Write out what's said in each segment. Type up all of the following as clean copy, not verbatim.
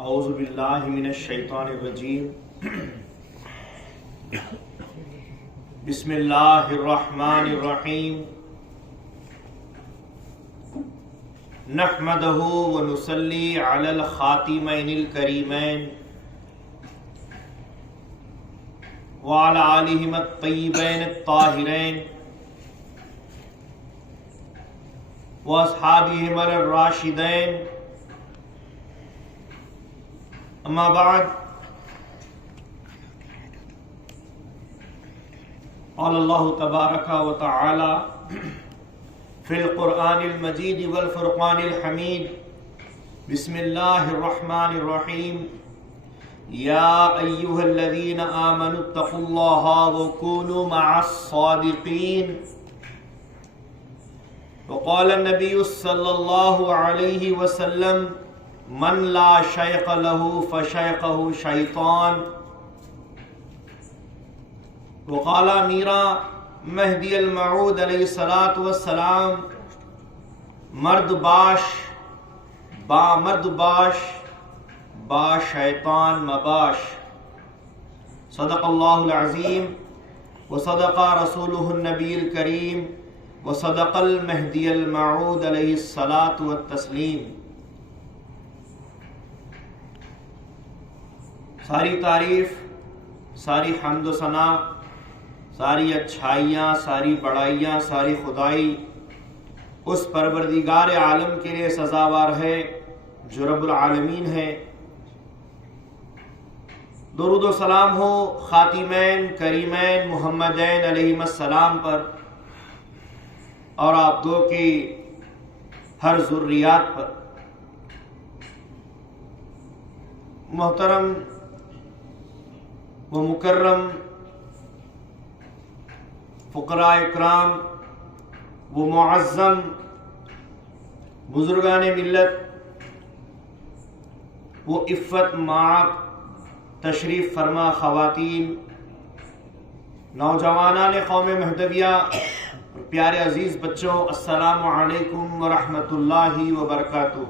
اعوذ باللہ من الشیطان الرجیم بسم اللہ الرحمن الرحیم نحمدہ ونصلی علی الخاتمین الکریمین وعلی آلہم الطیبین الطاہرین واصحابہم الراشدین اما بعد قال اللہ تبارک و تعالی فی القرآن المجید والفرقان الحمید بسم اللہ الرحمن الرحیم یا ایہا الذین آمنوا اتقوا اللہ وکونوا مع الصادقین وقال النبی صلی اللہ علیہ وسلم من لا شیق له فشیقہ شیطان وقال میرا مہدی الموعود علیہ السلام مرد باش با مرد باش با شیطان مباش صدق اللہ العظیم وصدق رسولہ النبی الکریم وصدق المہدی الموعود علیہ الصلاۃ والتسلیم۔ ساری تعریف، ساری حمد و ثنا، ساری اچھائیاں، ساری بڑائیاں، ساری خدائی اس پروردگار عالم کے لیے سزاوار ہے جو رب العالمین ہے۔ درود و سلام ہو خاتمین کریمین محمدین علیہم السلام پر اور آپ دو کی ہر ذریات پر۔ محترم و مکرم فقراء اکرام و معظم بزرگان ملت و عفت مآب تشریف فرما خواتین، نوجوانان قوم مہدویہ اور پیارے عزیز بچوں، السلام علیکم ورحمۃ اللہ وبرکاتہ۔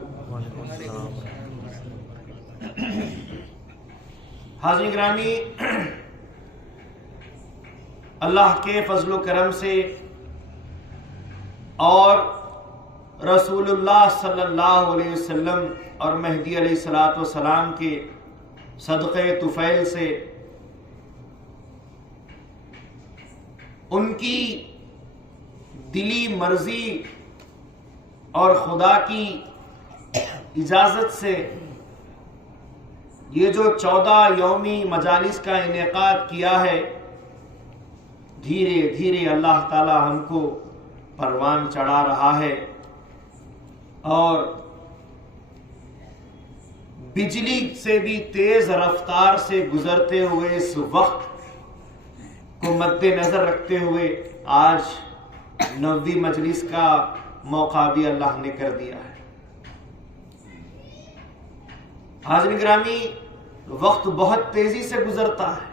حاضرین گرامی، اللہ کے فضل و کرم سے اور رسول اللہ صلی اللہ علیہ وسلم اور مہدی علیہ الصلوۃ والسلام کے صدقے طفیل سے ان کی دلی مرضی اور خدا کی اجازت سے یہ جو 14 یومی مجالس کا انعقاد کیا ہے، دھیرے دھیرے اللہ تعالی ہم کو پروان چڑھا رہا ہے اور بجلی سے بھی تیز رفتار سے گزرتے ہوئے اس وقت کو مد نظر رکھتے ہوئے آج 9ویں مجلس کا موقع بھی اللہ نے کر دیا ہے۔ حاضرین گرامی، وقت بہت تیزی سے گزرتا ہے۔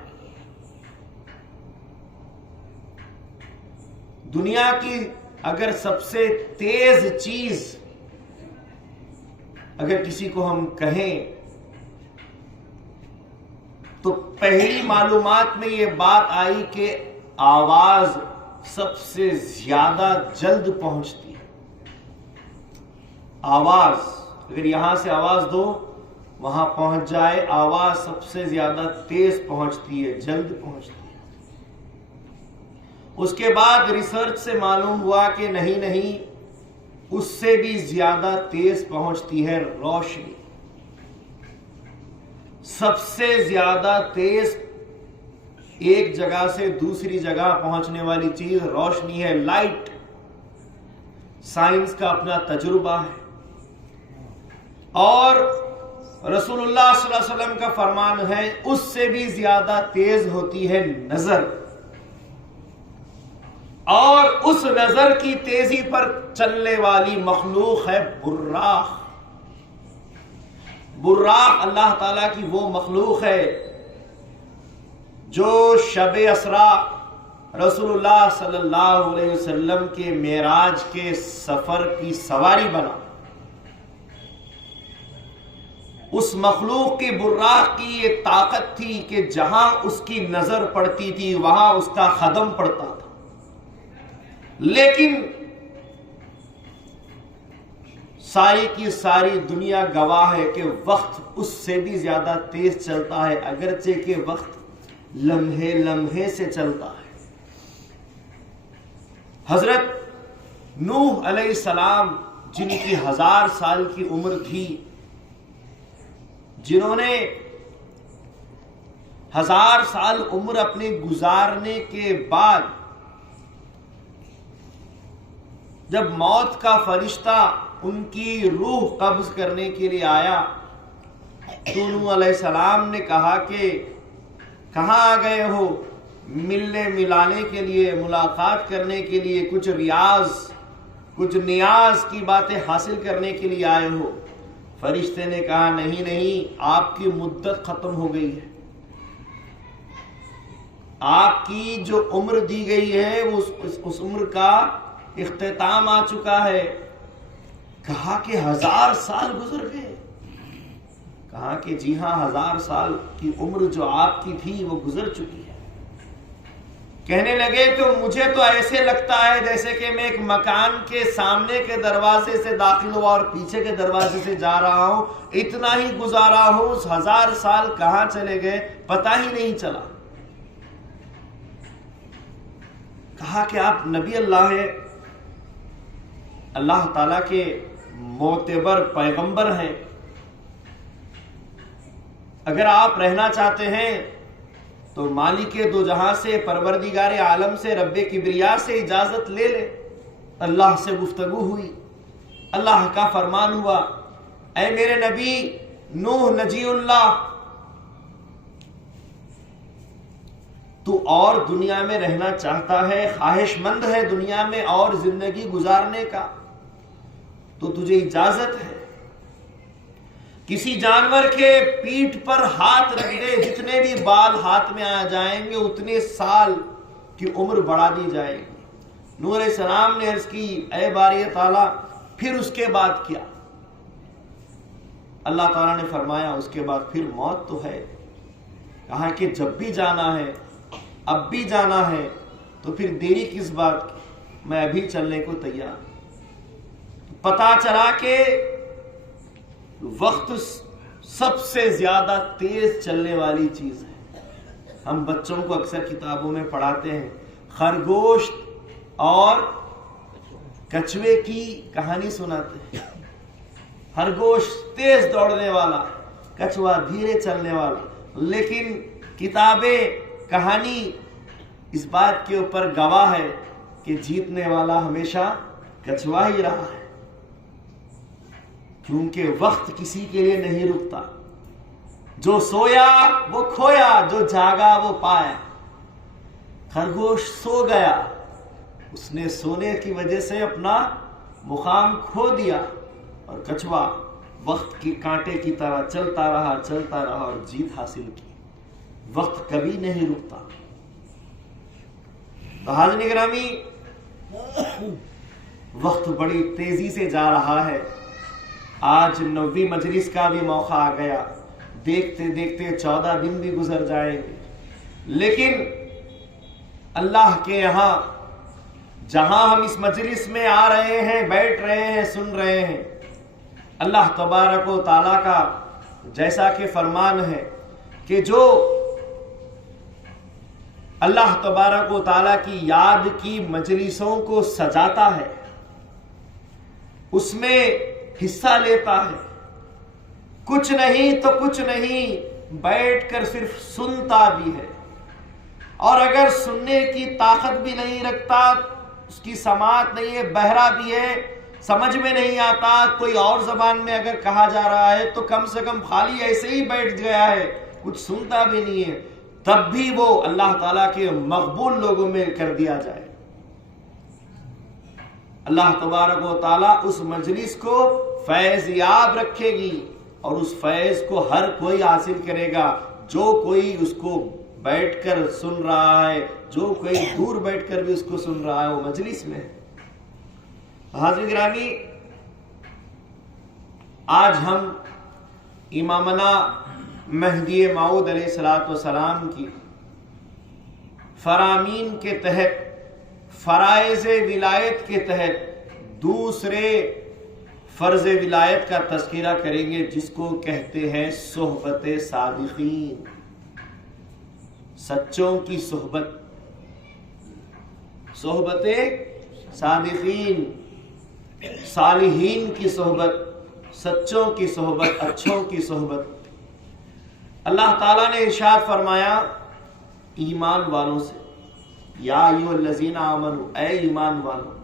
دنیا کی اگر سب سے تیز چیز اگر کسی کو ہم کہیں تو پہلی معلومات میں یہ بات آئی کہ آواز سب سے زیادہ جلد پہنچتی ہے۔ آواز اگر یہاں سے آواز دو وہاں پہنچ جائے، آواز سب سے زیادہ تیز پہنچتی ہے، جلد پہنچتی ہے۔ اس کے بعد ریسرچ سے معلوم ہوا کہ نہیں اس سے بھی زیادہ تیز پہنچتی ہے روشنی۔ سب سے زیادہ تیز ایک جگہ سے دوسری جگہ پہنچنے والی چیز روشنی ہے، لائٹ۔ سائنس کا اپنا تجربہ ہے اور رسول اللہ صلی اللہ علیہ وسلم کا فرمان ہے اس سے بھی زیادہ تیز ہوتی ہے نظر، اور اس نظر کی تیزی پر چلنے والی مخلوق ہے براق۔ براق اللہ تعالیٰ کی وہ مخلوق ہے جو شب اسراء رسول اللہ صلی اللہ علیہ وسلم کے معراج کے سفر کی سواری بنا۔ اس مخلوق کی براق کی یہ طاقت تھی کہ جہاں اس کی نظر پڑتی تھی وہاں اس کا قدم پڑتا تھا، لیکن ساری کی ساری دنیا گواہ ہے کہ وقت اس سے بھی زیادہ تیز چلتا ہے، اگرچہ کہ وقت لمحے لمحے سے چلتا ہے۔ حضرت نوح علیہ السلام جن کی 1000 سال کی عمر تھی، جنہوں نے 1000 سال عمر اپنے گزارنے کے بعد جب موت کا فرشتہ ان کی روح قبض کرنے کے لیے آیا تو نوح علیہ السلام نے کہا کہ کہاں آ گئے ہو؟ ملنے ملانے کے لیے، ملاقات کرنے کے لیے، کچھ ریاض کچھ نیاز کی باتیں حاصل کرنے کے لیے آئے ہو؟ فرشتے نے کہا نہیں نہیں، آپ کی مدت ختم ہو گئی ہے، آپ کی جو عمر دی گئی ہے اس عمر کا اختتام آ چکا ہے۔ کہا کہ 1000 سال گزر گئے؟ کہا کہ جی ہاں، 1000 سال کی عمر جو آپ کی تھی وہ گزر چکی ہے۔ کہنے لگے تو مجھے تو ایسے لگتا ہے جیسے کہ میں ایک مکان کے سامنے کے دروازے سے داخل ہوا اور پیچھے کے دروازے سے جا رہا ہوں، اتنا ہی گزارا ہوں، 1000 سال کہاں چلے گئے پتہ ہی نہیں چلا۔ کہا کہ آپ نبی اللہ ہیں، اللہ تعالیٰ کے معتبر پیغمبر ہیں، اگر آپ رہنا چاہتے ہیں تو مالک دو جہاں سے، پروردگار عالم سے، رب کبریا سے اجازت لے لے۔ اللہ سے گفتگو ہوئی، اللہ کا فرمان ہوا، اے میرے نبی نوح نجی اللہ، تو اور دنیا میں رہنا چاہتا ہے، خواہش مند ہے دنیا میں اور زندگی گزارنے کا، تو تجھے اجازت ہے کسی جانور کے پیٹھ پر ہاتھ رکھ دے، جتنے بھی بال ہاتھ میں آ جائیں گے اتنے سال کی عمر بڑھا دی جائے گی۔ نوح علیہ السلام نے عرض کی اے باری تعالیٰ پھر اس کے بعد کیا؟ اللہ تعالیٰ نے فرمایا اس کے بعد پھر موت تو ہے۔ کہا کہ جب بھی جانا ہے، اب بھی جانا ہے، تو پھر دیری کس بات کی، میں ابھی چلنے کو تیار۔ پتا چلا کہ وقت سب سے زیادہ تیز چلنے والی چیز ہے۔ ہم بچوں کو اکثر کتابوں میں پڑھاتے ہیں، خرگوش اور کچھوے کی کہانی سناتے ہیں۔ خرگوش تیز دوڑنے والا، کچھوا دھیرے چلنے والا، لیکن کتابیں کہانی اس بات کے اوپر گواہ ہے کہ جیتنے والا ہمیشہ کچھوا ہی رہا ہے، کیونکہ وقت کسی کے لیے نہیں رکتا۔ جو سویا وہ کھویا، جو جاگا وہ پایا۔ خرگوش سو گیا، اس نے سونے کی وجہ سے اپنا مقام کھو دیا، اور کچھوا وقت کی کانٹے کی طرح چلتا رہا اور جیت حاصل کی۔ وقت کبھی نہیں رکتا۔ تو حاضرین گرامی، وقت بڑی تیزی سے جا رہا ہے۔ آج 9ویں مجلس کا بھی موقع آ گیا، دیکھتے دیکھتے 14 دن بھی گزر جائیں گے، لیکن اللہ کے یہاں جہاں ہم اس مجلس میں آ رہے ہیں، بیٹھ رہے ہیں، سن رہے ہیں، اللہ تبارک و تعالیٰ کا جیسا کہ فرمان ہے کہ جو اللہ تبارک و تعالیٰ کی یاد کی مجلسوں کو سجاتا ہے، اس میں حصہ لیتا ہے، کچھ نہیں تو کچھ نہیں، بیٹھ کر صرف سنتا بھی ہے، اور اگر سننے کی طاقت بھی نہیں رکھتا، اس کی سماعت نہیں ہے، بہرا بھی ہے، سمجھ میں نہیں آتا، کوئی اور زبان میں اگر کہا جا رہا ہے تو کم سے کم خالی ایسے ہی بیٹھ گیا ہے، کچھ سنتا بھی نہیں ہے، تب بھی وہ اللہ تعالیٰ کے مقبول لوگوں میں کر دیا جائے۔ اللہ تبارک و تعالیٰ اس مجلس کو فیض یاب رکھے گی، اور اس فیض کو ہر کوئی حاصل کرے گا، جو کوئی اس کو بیٹھ کر سن رہا ہے، جو کوئی دور بیٹھ کر بھی اس کو سن رہا ہے، وہ مجلس میں ہے۔ حاضرین گرامی، آج ہم امامنا مہدی موعود علیہ السلام کی فرامین کے تحت، فرائض ولایت کے تحت دوسرے فرض ولایت کا تذکرہ کریں گے، جس کو کہتے ہیں صحبت صادقین، سچوں کی صحبت، صحبت صادقین، صالحین کی صحبت، سچوں کی صحبت، اچھوں کی صحبت۔ اللہ تعالیٰ نے ارشاد فرمایا ایمان والوں سے، یا ایھا الذین آمنوا، اے ایمان والوں،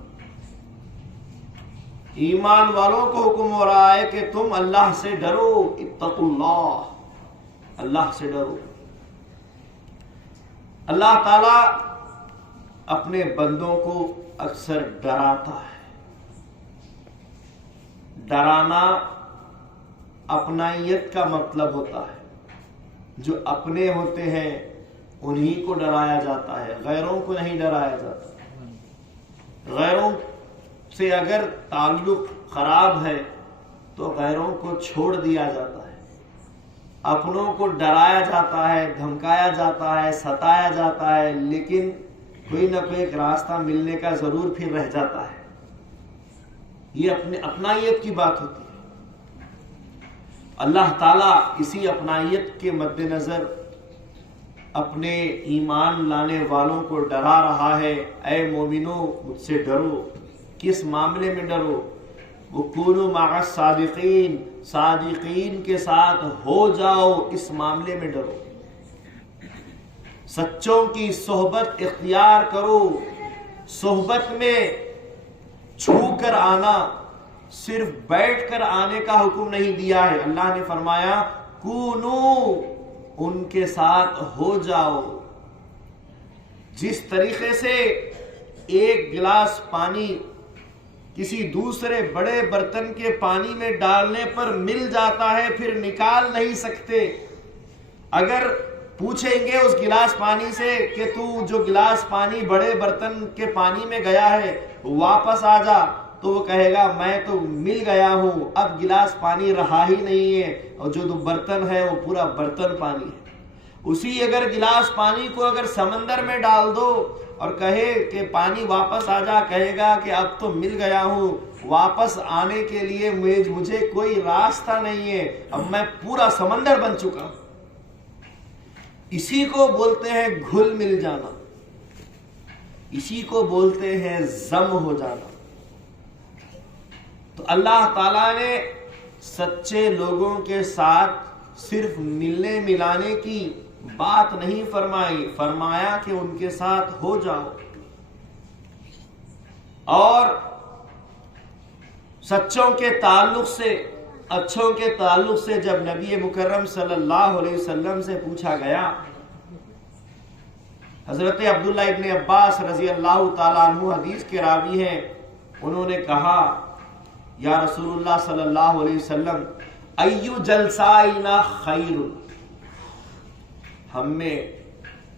ایمان والوں کو حکم ہو رہا ہے کہ تم اللہ سے ڈرو، اتقوا اللہ، اللہ سے ڈرو۔ اللہ تعالیٰ اپنے بندوں کو اکثر ڈراتا ہے۔ ڈرانا اپنائیت کا مطلب ہوتا ہے، جو اپنے ہوتے ہیں انہی کو ڈرایا جاتا ہے، غیروں کو نہیں ڈرایا جاتا۔ غیروں سے اگر تعلق خراب ہے تو غیروں کو چھوڑ دیا جاتا ہے، اپنوں کو ڈرایا جاتا ہے، دھمکایا جاتا ہے، ستایا جاتا ہے، لیکن کوئی نہ کوئی ایک راستہ ملنے کا ضرور پھر رہ جاتا ہے۔ یہ اپنائیت کی بات ہوتی ہے۔ اللہ تعالیٰ اسی اپنائیت کے مد نظر اپنے ایمان لانے والوں کو ڈرا رہا ہے، اے مومنو مجھ سے ڈرو۔ کس معاملے میں ڈرو؟ وَكُونُوا مَعَ الصَّادِقِينَ، صادقین کے ساتھ ہو جاؤ، اس معاملے میں ڈرو۔ سچوں کی صحبت اختیار کرو۔ صحبت میں چھو کر آنا، صرف بیٹھ کر آنے کا حکم نہیں دیا ہے۔ اللہ نے فرمایا کونو، ان کے ساتھ ہو جاؤ۔ جس طریقے سے ایک گلاس پانی کسی دوسرے بڑے برتن کے پانی میں ڈالنے پر مل جاتا ہے، پھر نکال نہیں سکتے۔ اگر پوچھیں گے اس گلاس پانی سے کہ تو جو گلاس پانی بڑے برتن کے پانی میں گیا ہے واپس آ جا، تو وہ کہے گا میں تو مل گیا ہوں، اب گلاس پانی رہا ہی نہیں ہے، اور جو برتن ہے وہ پورا برتن پانی ہے۔ اسی اگر گلاس پانی کو اگر سمندر میں ڈال دو اور کہے کہ پانی واپس آ جا، کہے گا کہ اب تو مل گیا ہوں، واپس آنے کے لیے مجھے کوئی راستہ نہیں ہے، اب میں پورا سمندر بن چکا ہوں۔ اسی کو بولتے ہیں گھل مل جانا، اسی کو بولتے ہیں ضم ہو جانا۔ تو اللہ تعالیٰ نے سچے لوگوں کے ساتھ صرف ملنے ملانے کی بات نہیں فرمائی، فرمایا کہ ان کے ساتھ ہو جاؤ۔ اور سچوں کے تعلق سے، اچھوں کے تعلق سے جب نبی مکرم صلی اللہ علیہ وسلم سے پوچھا گیا، حضرت عبداللہ ابن عباس رضی اللہ تعالیٰ عنہ حدیث کے راوی ہیں، انہوں نے کہا یا رسول اللہ صلی اللہ علیہ وسلم ایو جلسائنا خیر، ہم میں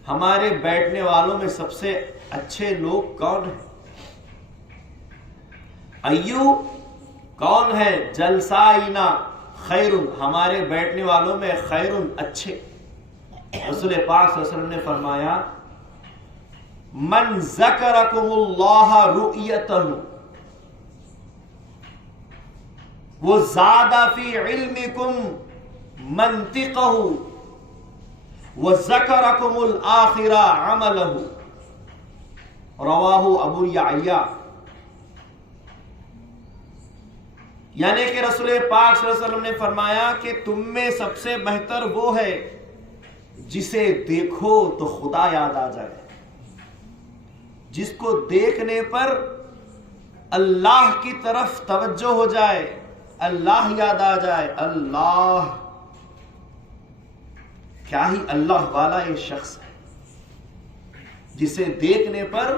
ہمارے بیٹھنے والوں میں سب سے اچھے لوگ کون ہیں؟ ایو کون ہے؟ جلسائنا خیر، ہمارے بیٹھنے والوں میں خیر اچھے۔ رسول پاک صلی اللہ علیہ وسلم نے فرمایا من ذکرکم اللہ رؤیتہ وزاد فی علمکم منطقہ وذکرکم الآخرہ عملہ، رواہ ابو یعیٰ۔ یعنی کہ رسول پاک صلی اللہ علیہ وسلم نے فرمایا کہ تم میں سب سے بہتر وہ ہے جسے دیکھو تو خدا یاد آ جائے، جس کو دیکھنے پر اللہ کی طرف توجہ ہو جائے، اللہ یاد آ جائے۔ اللہ کیا ہی اللہ والا یہ شخص ہے جسے دیکھنے پر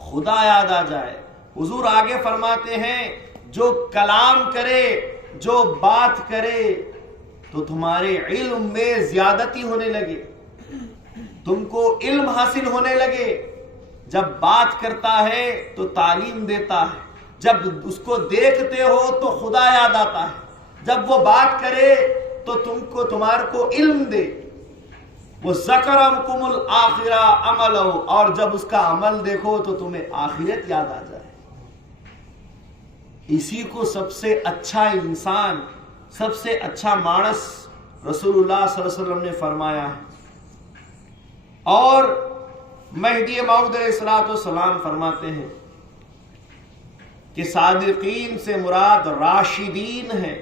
خدا یاد آ جائے۔ حضور آگے فرماتے ہیں جو کلام کرے، جو بات کرے تو تمہارے علم میں زیادتی ہونے لگے، تم کو علم حاصل ہونے لگے۔ جب بات کرتا ہے تو تعلیم دیتا ہے، جب اس کو دیکھتے ہو تو خدا یاد آتا ہے، جب وہ بات کرے تو تمہارے کو علم دے، وَذَكَرَكُمُ الْآخِرَةَ عَمَلَهُ، اور جب اس کا عمل دیکھو تو تمہیں آخرت یاد آ جائے۔ اسی کو سب سے اچھا انسان، سب سے اچھا مانس رسول اللہ صلی اللہ علیہ وسلم نے فرمایا ہے۔ اور مہدی موعود علیہ السلام فرماتے ہیں کہ صادقین سے مراد راشدین ہیں،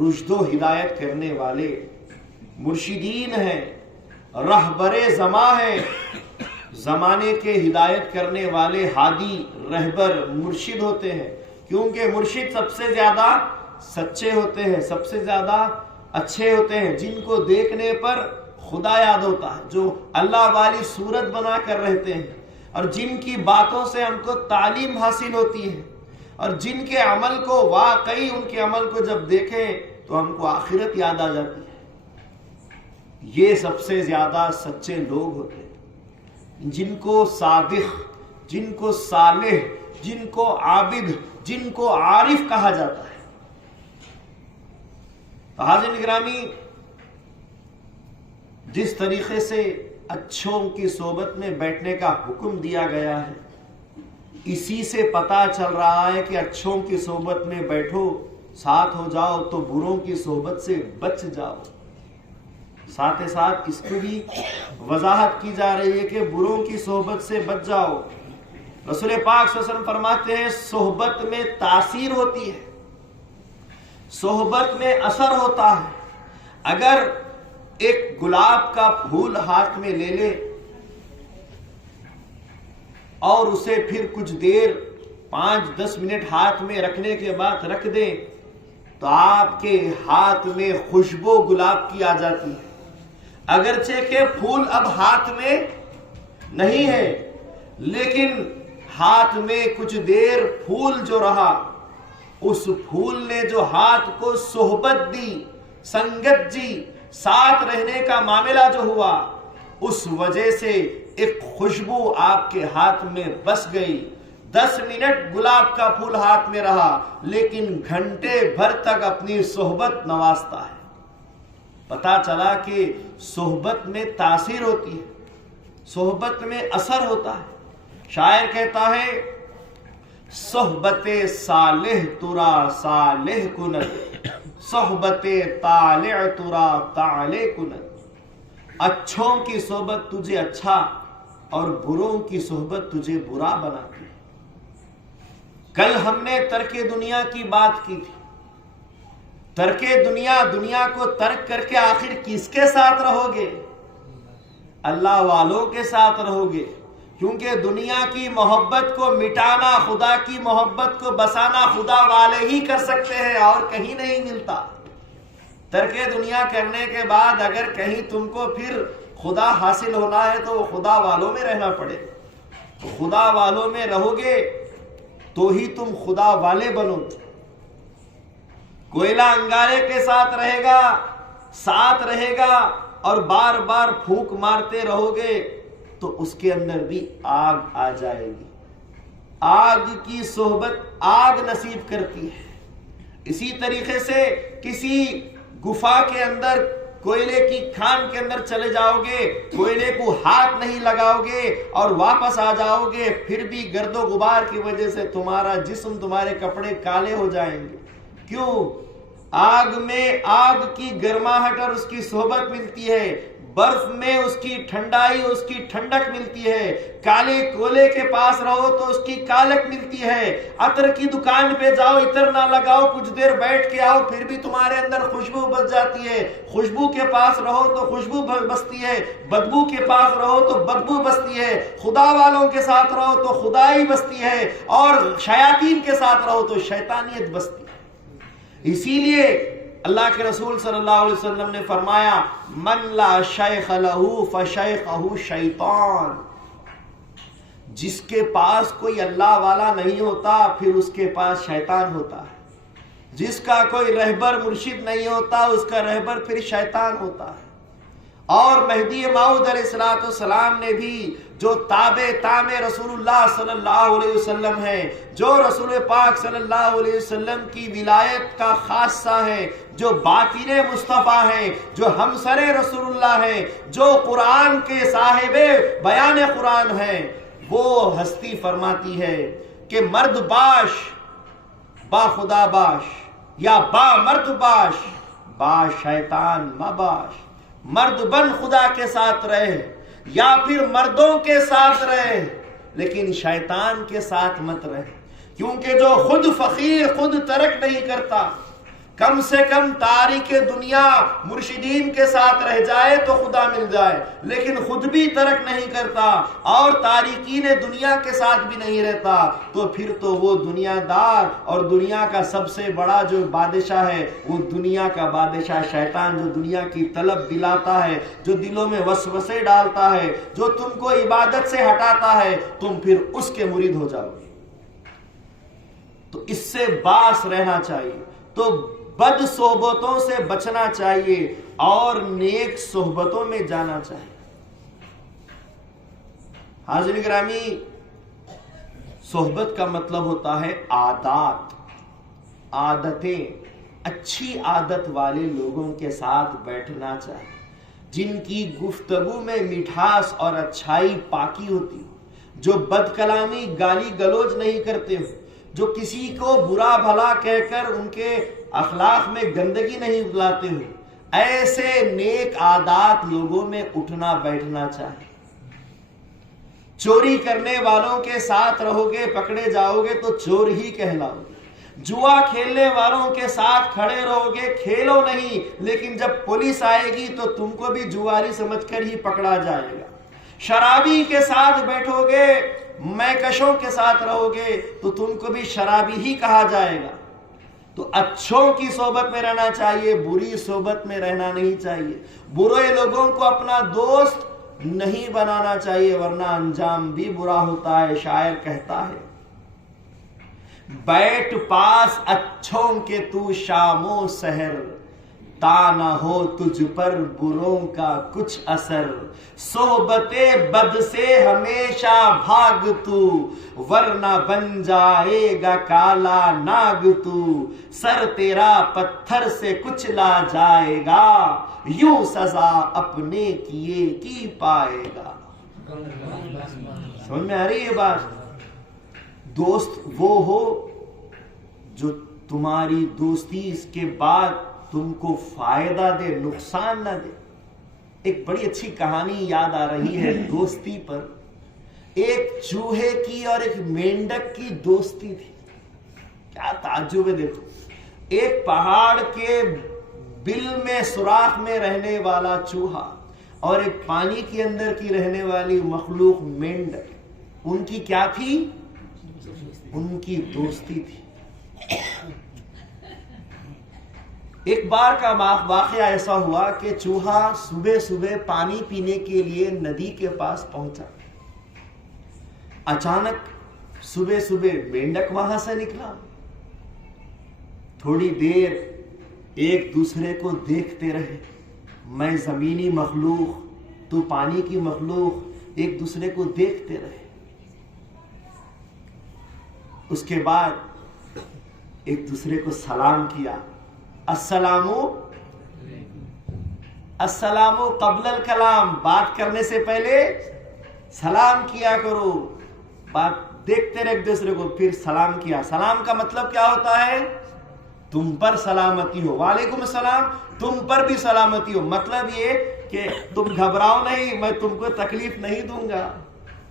رشد و ہدایت کرنے والے، مرشدین ہیں، رہبر زماں ہیں، زمانے کے ہدایت کرنے والے ہادی، رہبر، مرشد ہوتے ہیں، کیونکہ مرشد سب سے زیادہ سچے ہوتے ہیں، سب سے زیادہ اچھے ہوتے ہیں، جن کو دیکھنے پر خدا یاد ہوتا ہے، جو اللہ والی صورت بنا کر رہتے ہیں، اور جن کی باتوں سے ہم کو تعلیم حاصل ہوتی ہے، اور جن کے عمل کو واقعی ان کے عمل کو جب دیکھیں تو ہم کو آخرت یاد آ جاتی ہے۔ یہ سب سے زیادہ سچے لوگ ہوتے ہیں، جن کو صادق، جن کو صالح، جن کو عابد، جن کو عارف کہا جاتا ہے۔ حاضرین گرامی، جس طریقے سے اچھوں کی صحبت میں بیٹھنے کا حکم دیا گیا ہے، اسی سے پتہ چل رہا ہے کہ اچھوں کی صحبت میں بیٹھو، ساتھ ہو جاؤ تو بروں کی صحبت سے بچ جاؤ۔ ساتھ ساتھ اس کو بھی وضاحت کی جا رہی ہے کہ بروں کی صحبت سے بچ جاؤ۔ رسول پاک صلی اللہ علیہ وسلم فرماتے ہیں صحبت میں تاثیر ہوتی ہے، صحبت میں اثر ہوتا ہے۔ اگر ایک گلاب کا پھول ہاتھ میں لے لے اور اسے پھر کچھ دیر 5-10 منٹ ہاتھ میں رکھنے کے بعد رکھ دیں تو آپ کے ہاتھ میں خوشبو گلاب کی آ جاتی ہے، اگرچہ کہ پھول اب ہاتھ میں نہیں ہے، لیکن ہاتھ میں کچھ دیر پھول جو رہا، اس پھول نے جو ہاتھ کو صحبت دی، سنگت دی، ساتھ رہنے کا معاملہ جو ہوا، اس وجہ سے ایک خوشبو آپ کے ہاتھ میں بس گئی۔ 10 منٹ گلاب کا پھول ہاتھ میں رہا، لیکن گھنٹے بھر تک اپنی صحبت نوازتا ہے۔ پتا چلا کہ صحبت میں تاثیر ہوتی ہے، صحبت میں اثر ہوتا ہے۔ شاعر کہتا ہے صحبت صالح ترا صالح کند، صحبت طالع ترا طالع کند۔ اچھوں کی صحبت تجھے اچھا اور بروں کی صحبت تجھے برا بناتی ہے۔ کل ہم نے ترک دنیا کی بات کی تھی۔ ترک دنیا، دنیا کو ترک کر کے آخر کس کے ساتھ رہو گے؟ اللہ والوں کے ساتھ رہو گے، کیونکہ دنیا کی محبت کو مٹانا، خدا کی محبت کو بسانا خدا والے ہی کر سکتے ہیں، اور کہیں نہیں ملتا۔ ترک دنیا کرنے کے بعد اگر کہیں تم کو پھر خدا حاصل ہونا ہے تو وہ خدا والوں میں رہنا پڑے۔ خدا والوں میں رہو گے تو ہی تم خدا والے بنو۔ کوئلہ انگارے کے ساتھ رہے گا اور بار بار پھونک مارتے رہو گے تو اس کے اندر بھی آگ آ جائے گی۔ آگ کی صحبت آگ نصیب کرتی ہے۔ اسی طریقے سے کسی گفا کے اندر، کوئلے کی کھان کے اندر چلے جاؤ گے، کوئلے کو ہاتھ نہیں لگاؤ گے اور واپس آ جاؤ گے، پھر بھی گرد و غبار کی وجہ سے تمہارا جسم، تمہارے کپڑے کالے ہو جائیں گے۔ کیوں؟ آگ میں آگ کی گرماہٹ اور اس کی صحبت ملتی ہے، برف میں اس کی ٹھنڈائی، اس کی ٹھنڈک ملتی ہے، کالے کولے کے پاس رہو تو اس کی کالک ملتی ہے۔ عطر کی دکان پہ جاؤ، عطر نہ لگاؤ، کچھ دیر بیٹھ کے آؤ، پھر بھی تمہارے اندر خوشبو بس جاتی ہے۔ خوشبو کے پاس رہو تو خوشبو بستی ہے، بدبو کے پاس رہو تو بدبو بستی ہے۔ خدا والوں کے ساتھ رہو تو خدائی بستی ہے، اور شیاطین کے ساتھ رہو تو شیطانیت بستی ہے۔ اسی لیے اللہ کے رسول صلی اللہ علیہ وسلم نے فرمایا من لا شیخ لہ فشیخہ شیطان۔ جس کے پاس کوئی اللہ والا نہیں ہوتا پھر اس کے پاس شیطان ہوتا ہے۔ جس کا کوئی رہبر مرشد نہیں ہوتا اس کا رہبر پھر شیطان ہوتا ہے۔ اور مہدی موعود علیہ السلام نے بھی جو تام رسول اللہ صلی اللہ علیہ وسلم ہے، جو رسول پاک صلی اللہ علیہ وسلم کی ولایت کا خاصہ ہے، جو باطن مصطفیٰ ہے، جو ہمسر رسول اللہ ہے، جو قرآن کے صاحب بیان قرآن ہے، وہ ہستی فرماتی ہے کہ مرد باش با خدا باش، یا با مرد باش با شیطان مباش، مرد بن خدا کے ساتھ رہے یا پھر مردوں کے ساتھ رہے، لیکن شیطان کے ساتھ مت رہے، کیونکہ جو خود فقیر خود ترک نہیں کرتا، کم سے کم تاریخ دنیا مرشدین کے ساتھ رہ جائے تو خدا مل جائے، لیکن خود بھی ترک نہیں کرتا اور تارکین دنیا کے ساتھ بھی نہیں رہتا، تو پھر تو وہ دنیا دار اور دنیا کا سب سے بڑا جو بادشاہ ہے، وہ دنیا کا بادشاہ شیطان، جو دنیا کی طلب دلاتا ہے، جو دلوں میں وسوسے ڈالتا ہے، جو تم کو عبادت سے ہٹاتا ہے، تم پھر اس کے مرید ہو جاؤ گے۔ تو اس سے باس رہنا چاہیے، تو بد صحبتوں سے بچنا چاہیے اور نیک صحبتوں میں جانا چاہیے۔ حاضرین گرامی، صحبت کا مطلب ہوتا ہے عادات، عادتیں، اچھی عادت والے لوگوں کے ساتھ بیٹھنا چاہیے، جن کی گفتگو میں مٹھاس اور اچھائی پاکی ہوتی ہو، جو بد کلامی گالی گلوچ نہیں کرتے ہو، جو کسی کو برا بھلا کہہ کر ان کے اخلاق میں گندگی نہیں لاتے ہو، ایسے نیک عادات لوگوں میں اٹھنا بیٹھنا چاہیے۔ چوری کرنے والوں کے ساتھ رہو گے، پکڑے جاؤ گے تو چور ہی کہلاؤ گے۔ جوا کھیلنے والوں کے ساتھ کھڑے رہو گے، کھیلو نہیں، لیکن جب پولیس آئے گی تو تم کو بھی جواری سمجھ کر ہی پکڑا جائے گا۔ شرابی کے ساتھ بیٹھو گے، میکشوں کے ساتھ رہو گے تو تم کو بھی شرابی ہی کہا جائے گا۔ تو اچھوں کی صحبت میں رہنا چاہیے، بری صحبت میں رہنا نہیں چاہیے۔ برے لوگوں کو اپنا دوست نہیں بنانا چاہیے، ورنہ انجام بھی برا ہوتا ہے۔ شاعر کہتا ہے، بیٹھ پاس اچھوں کے تو شام و سحر، تا نہ ہو تجھ پر بروں کا کچھ اثر، صحبت بد سے ہمیشہ بھاگ تو، ورنہ بن جائے گا کالا ناگ تو، سر تیرا پتھر سے کچلا جائے گا، یوں سزا اپنے کیے کی پائے گا۔ سمجھ میں آ رہی ہے بات؟ دوست وہ ہو جو تمہاری دوستی اس کے بعد تم کو فائدہ دے، نقصان نہ دے۔ ایک بڑی اچھی کہانی یاد آ رہی ہے دوستی پر۔ ایک چوہے کی اور ایک مینڈک کی دوستی تھی۔ کیا تعجب ہے، دیکھو، ایک پہاڑ کے بل میں سوراخ میں رہنے والا چوہا اور ایک پانی کے اندر کی رہنے والی مخلوق مینڈک، ان کی کیا تھی؟ ان کی دوستی تھی۔ ایک بار کا واقعہ ایسا ہوا کہ چوہا صبح صبح پانی پینے کے لیے ندی کے پاس پہنچا۔ اچانک صبح صبح مینڈک وہاں سے نکلا۔ تھوڑی دیر ایک دوسرے کو دیکھتے رہے، میں زمینی مخلوق، تو پانی کی مخلوق، ایک دوسرے کو دیکھتے رہے۔ اس کے بعد ایک دوسرے کو سلام کیا، السلام قبل الکلام، بات کرنے سے پہلے سلام کیا کرو، بات دیکھتے رہے ایک دوسرے کو، پھر سلام کیا۔ سلام کا مطلب کیا ہوتا ہے؟ تم پر سلامتی ہو، وعلیکم السلام، تم پر بھی سلامتی ہو، مطلب یہ کہ تم گھبراؤ نہیں، میں تم کو تکلیف نہیں دوں گا۔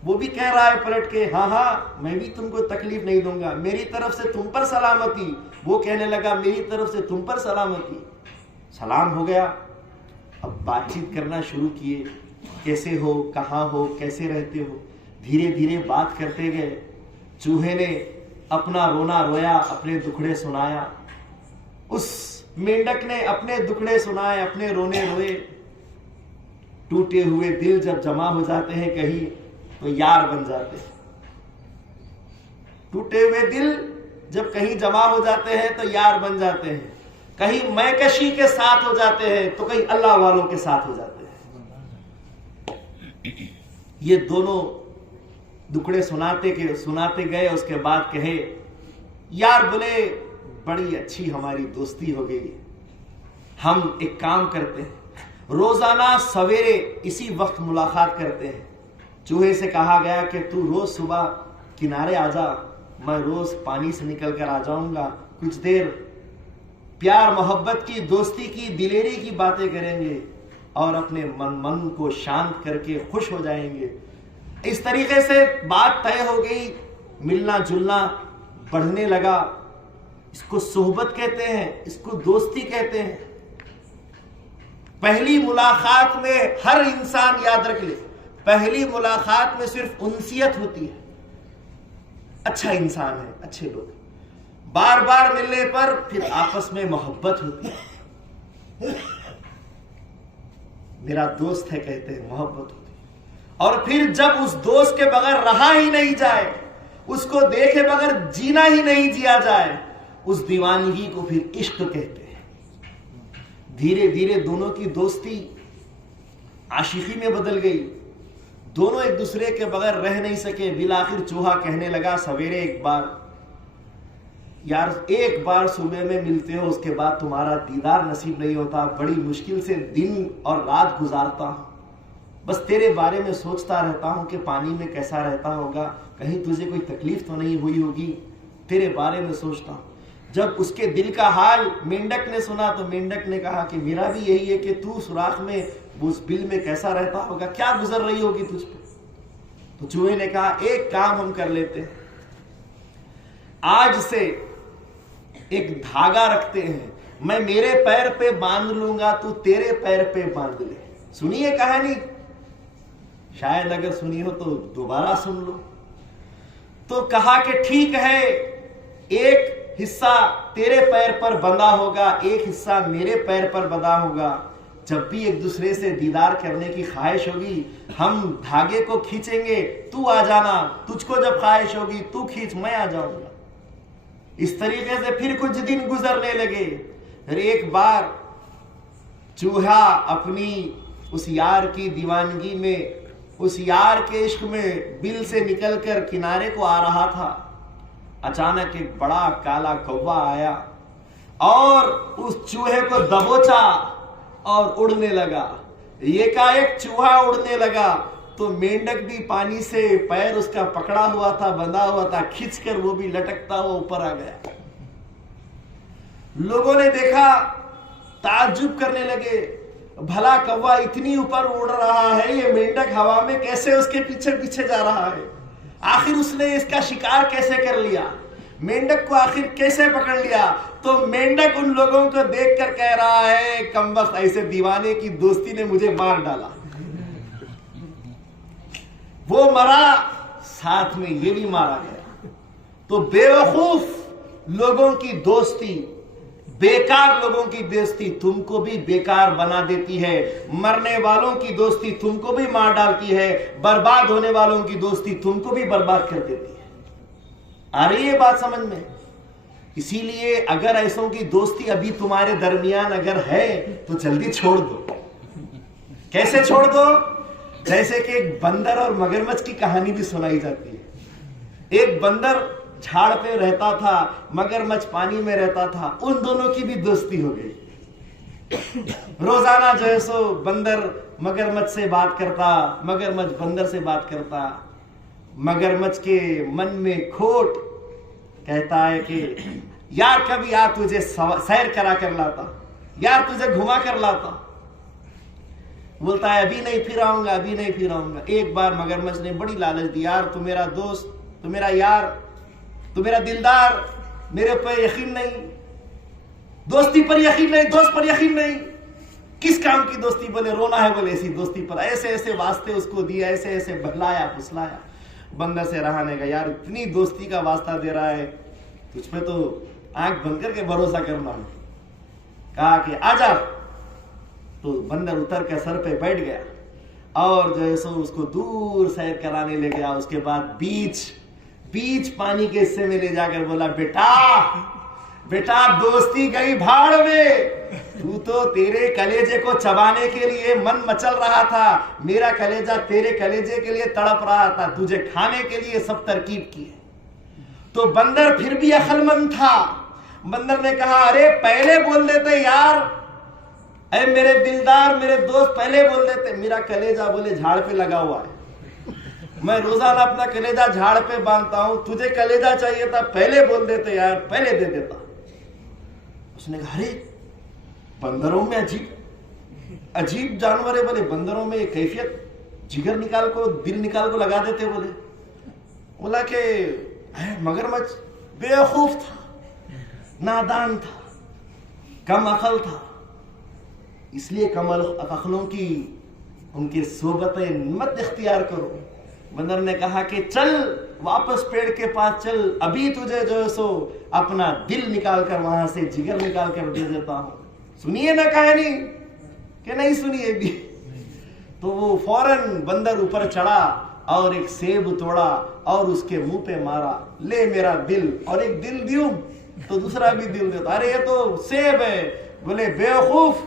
وہ بھی کہہ رہا ہے پلٹ کے، ہاں ہاں میں بھی تم کو تکلیف نہیں دوں گا، میری طرف سے تم پر سلامتی۔ وہ کہنے لگا میری طرف سے تم پر سلامتی۔ سلام ہو گیا، اب بات چیت کرنا شروع کیے، کیسے ہو، کہاں ہو، کیسے رہتے ہو، دھیرے دھیرے بات کرتے گئے۔ چوہے نے اپنا رونا رویا، اپنے دکھڑے سنایا، اس مینڈک نے اپنے دکھڑے سنائے، اپنے رونے روئے۔ ٹوٹے ہوئے دل جب جمع ہو جاتے ہیں کہیں تو یار بن جاتے ہیں۔ ٹوٹے ہوئے دل جب کہیں جمع ہو جاتے ہیں تو یار بن جاتے ہیں، کہیں میں کشی کے ساتھ ہو جاتے ہیں تو کہیں اللہ والوں کے ساتھ ہو جاتے ہیں۔ یہ دونوں دکڑے سناتے گئے. اس کے بعد کہے یار بولے بڑی اچھی ہماری دوستی ہو گئی, ہم ایک کام کرتے ہیں, روزانہ سویرے اسی وقت ملاقات کرتے ہیں. چوہے سے کہا گیا کہ تو روز صبح کنارے آ جا, میں روز پانی سے نکل کر آ جاؤں گا, کچھ دیر پیار محبت کی, دوستی کی, دلیری کی باتیں کریں گے اور اپنے من کو شانت کر کے خوش ہو جائیں گے. اس طریقے سے بات طے ہو گئی, ملنا جلنا بڑھنے لگا. اس کو صحبت کہتے ہیں, اس کو دوستی کہتے ہیں. پہلی ملاقات میں ہر انسان یاد رکھ لے, پہلی ملاقات میں صرف انسیت ہوتی ہے, اچھا انسان ہے, اچھے لوگ. بار بار ملنے پر پھر آپس میں محبت ہوتی ہے, میرا دوست ہے کہتے ہیں, محبت ہوتی ہے. اور پھر جب اس دوست کے بغیر رہا ہی نہیں جائے, اس کو دیکھے بغیر جینا ہی نہیں جیا جائے, اس دیوانگی کو پھر عشق کہتے ہیں. دھیرے دھیرے دونوں کی دوستی عاشقی میں بدل گئی, دونوں ایک دوسرے کے بغیر رہ نہیں سکے. بالآخر چوہا کہنے لگا سویرے ایک بار, یار ایک بار صبح میں ملتے ہو, اس کے بعد تمہارا دیدار نصیب نہیں ہوتا, بڑی مشکل سے دن اور رات گزارتا ہوں, بس تیرے بارے میں سوچتا رہتا ہوں کہ پانی میں کیسا رہتا ہوگا, کہیں تجھے کوئی تکلیف تو نہیں ہوئی ہوگی, تیرے بارے میں سوچتا ہوں. جب اس کے دل کا حال مینڈک نے سنا تو مینڈک نے کہا کہ میرا بھی یہی ہے کہ تو سوراخ میں اس بل میں کیسا رہتا ہوگا, کیا گزر رہی ہوگی تجھ پہ. تو چوہے نے کہا ایک کام ہم کر لیتے ہیں, آج سے ایک دھاگا رکھتے ہیں, میں میرے پیر پہ باندھ لوں گا, تو تیرے پیر پہ باندھ لے. سنیے کہانی, شاید اگر سنی ہو تو دوبارہ سن لو. تو کہا کہ ٹھیک ہے, ایک حصہ تیرے پیر پر بندھا ہوگا, ایک حصہ میرے پیر پر بندھا ہوگا. جب بھی ایک دوسرے سے دیدار کرنے کی خواہش ہوگی ہم دھاگے کو کھینچیں گے, تو آ جانا, تجھ کو جب خواہش ہوگی تو کھینچ, میں آ جاؤں گا. اس طریقے سے پھر کچھ دن گزرنے لگے. ایک بار چوہا اپنی اس یار کی دیوانگی میں, اس یار کے عشق میں بل سے نکل کر کنارے کو آ رہا تھا. اچانک ایک بڑا کالا کوا آیا اور اس چوہے کو دبوچا اور اڑنے لگا. یہ کا ایک چوہا اڑنے لگا تو مینڈک بھی پانی سے پیر اس کا پکڑا ہوا تھا, بندھا ہوا تھا, کھینچ کر وہ بھی لٹکتا ہوا اوپر آ گیا. لوگوں نے دیکھا, تعجب کرنے لگے, بھلا کوا اتنی اوپر اڑ رہا ہے, یہ مینڈک ہوا میں کیسے اس کے پیچھے پیچھے جا رہا ہے, آخر اس نے اس کا شکار کیسے کر لیا, مینڈک کو آخر کیسے پکڑ لیا. تو مینڈک ان لوگوں کو دیکھ کر کہہ رہا ہے کمبخت, ایسے دیوانے کی دوستی نے مجھے مار ڈالا. وہ مرا, ساتھ میں یہ بھی مارا گیا. تو بے وقوف لوگوں کی دوستی, بیکار لوگوں کی دوستی تم کو بھی بیکار بنا دیتی ہے, مرنے والوں کی دوستی تم کو بھی مار ڈالتی ہے, برباد ہونے والوں کی دوستی تم کو بھی برباد کر دیتی ہے. آ رہی ہے بات سمجھ میں؟ اسی لیے اگر ایسوں کی دوستی ابھی تمہارے درمیان اگر ہے تو جلدی چھوڑ دو. کیسے چھوڑ دو؟ جیسے کہ ایک بندر اور مگرمچھ کی کہانی بھی سنائی جاتی ہے. ایک بندر جھاڑ پہ رہتا تھا, مگرمچھ پانی میں رہتا تھا, ان دونوں کی بھی دوستی ہو گئی. روزانہ جو ہے سو بندر مگرمچھ سے بات کرتا, مگرمچھ بندر سے بات کرتا. مگرمچھ کے من میں کھوٹ, کہتا ہے کہ یار کبھی آ تجھے سیر کرا کر لاتا, یار تجھے گھما کر لاتا. بولتا ہے ابھی نہیں پھر آؤں گا, ابھی نہیں پھر آؤں گا. ایک بار مگرمچھ نے بڑی لالچ دی, یار تو میرا دوست, تو میرا یار, تو میرا دلدار, میرے پر یقین نہیں, دوستی پر یقین نہیں, دوست پر یقین نہیں. کس کام کی دوستی؟ بولے رونا ہے, بولے ایسی دوستی پر. ایسے ایسے واسطے اس کو دیے, ایسے ایسے بہلایا پھسلایا. بندر سے رہا نہیں گا, یار اتنی دوستی کا واسطہ دے رہا ہے, تجھ پہ تو آنکھ بند کر کے بھروسہ کرنا. کہا کہ آجا. تو بندر اتر کے سر پہ بیٹھ گیا اور جو ہے سو اس کو دور سیر کرانے لے گیا. اس کے بعد بیچ پانی کے حصے میں لے جا کر بولا بیٹا بیٹا دوستی گئی بھاڑ میں، تو تیرے کلیجے کو چبانے کے لیے من مچل رہا تھا، میرا کلیجہ تیرے کلیجے کے لیے تڑپ رہا تھا، تجھے کھانے کے لیے سب ترکیب کی ہے۔ تو بندر پھر بھی عقل مند تھا، بندر نے کہا ارے پہلے بول دیتے یار، اے میرے دلدار میرے دوست پہلے بول دیتے، میرا کلیجہ بولے جھاڑ پہ لگا ہوا ہے، میں روزانہ اپنا کلیجہ جھاڑ پہ باندھتا ہوں، تجھے کلیجہ چاہیے تھا پہلے بول دیتے یار، پہلے دے دیتا۔ اس نے کہا ارے بندروں میں عجیب جانور ہے، بولے بندروں میں یہ کیفیت، جگر نکال کو دل نکال کو لگا دیتے، بولا کہ مگرمچھ بیوقوف تھا، نادان تھا، کم عقل تھا، اس لیے کم عقلوں کی ان کی صحبتیں مت اختیار کرو۔ بندر نے کہا کہ چل واپس پیڑ کے پاس چل، ابھی تجھے جو ہے سو اپنا دل نکال کر وہاں سے جگر نکال کر دے دیتا ہوں۔ سنیے نا کہانی کہ نہیں سنیے بھی؟ تو وہ فوراً بندر اوپر چڑھا اور ایک سیب توڑا اور اس کے منہ پہ مارا، لے میرا دل، اور ایک دل دیوں تو دوسرا بھی دل دیتا، ارے یہ تو سیب ہے۔ بولے بیوقوف،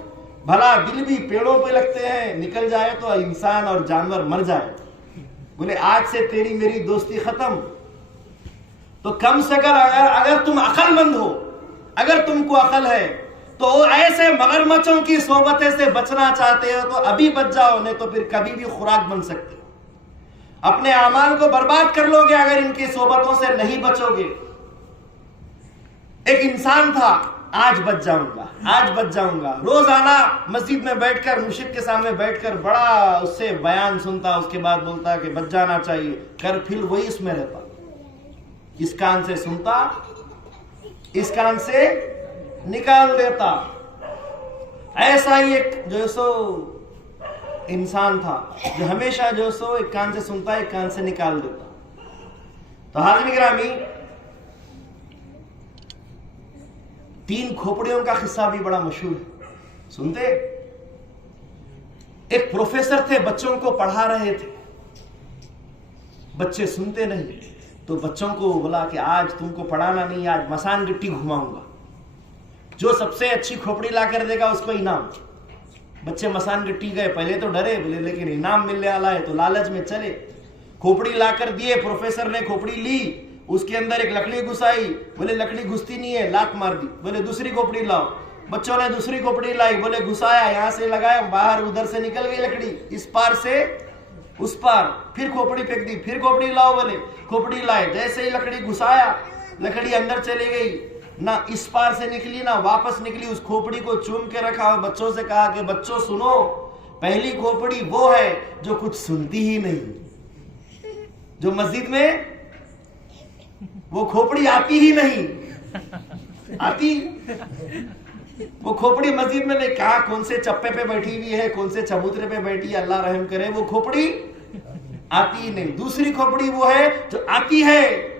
بھلا دل بھی پیڑوں پہ لگتے ہیں، نکل جائے تو انسان اور جانور مر جائے۔ بولے آج سے تیری میری دوستی ختم۔ تو کم سے کم اگر تم عقل مند ہو، اگر تم کو عقل ہے تو ایسے مگرمچھوں کی صحبتیں سے بچنا چاہتے ہو تو ابھی بچ جاؤ، نہیں تو پھر کبھی بھی خوراک بن سکتی، اپنے اعمال کو برباد کر لو گے اگر ان کی صحبتوں سے نہیں بچو گے۔ ایک انسان تھا، آج بچ جاؤں گا، آج بچ جاؤں گا، روزانہ مسجد میں بیٹھ کر مرشد کے سامنے بیٹھ کر بڑا اس سے بیان سنتا، اس کے بعد بولتا کہ بچ جانا چاہیے، کر پھر وہی اس میں رہتا، اس کان سے سنتا اس کان سے نکال دیتا۔ ایسا ہی ایک جو سو انسان تھا جو ہمیشہ جو سو ایک کان سے سنتا ایک کان سے نکال دیتا۔ تو حاضرین گرامی، 3 کھوپڑیوں کا قصہ بھی بڑا مشہور ہے، سنتے؟ ایک پروفیسر تھے، بچوں کو پڑھا رہے تھے، بچے سنتے نہیں، تو بچوں کو بولا کہ آج تم کو پڑھانا نہیں، آج مسان گٹی گھماؤں گا، جو سب سے اچھی کھوپڑی لا کر دے گا اس کو انعام۔ بچے مسان گٹی گئے، پہلے تو ڈرے، بولے لیکن انعام ملنے والا ہے تو لالچ میں چلے، کھوپڑی لا کر دیے، پروفیسر نے کھوپڑی لی، اس کے اندر ایک لکڑی گھسائی، بولے لکڑی گھستی نہیں ہے، لات مار دی، بولے دوسری کھوپڑی لاؤ، بچوں نے دوسری کھوپڑی لائی، بولے گھسایا، یہاں سے لگایا، باہر ادھر سے نکل گئی لکڑی، اس پار سے اس پار، پھر کھوپڑی پھینک دی، پھر کھوپڑی لاؤ، بولے کھوپڑی لائے، جیسے ہی لکڑی گھسایا، لکڑی اندر چلی گئی، نہ اس پار سے نکلی نہ واپس نکلی، اس کھوپڑی کو چوم کے رکھا اور بچوں سے کہا کہ بچوں سنو، پہلی کھوپڑی وہ ہے جو کچھ سنتی ہی نہیں، جو مسجد میں وہ کھوپڑی آتی ہی نہیں، آتی وہ کھوپڑی مسجد میں نہیں، کہا کون سے چپے پہ بیٹھی ہوئی ہے، کون سے چبوترے پہ بیٹھی ہے، اللہ رحم کرے، وہ کھوپڑی آتی ہی نہیں۔ دوسری کھوپڑی وہ ہے جو آتی ہے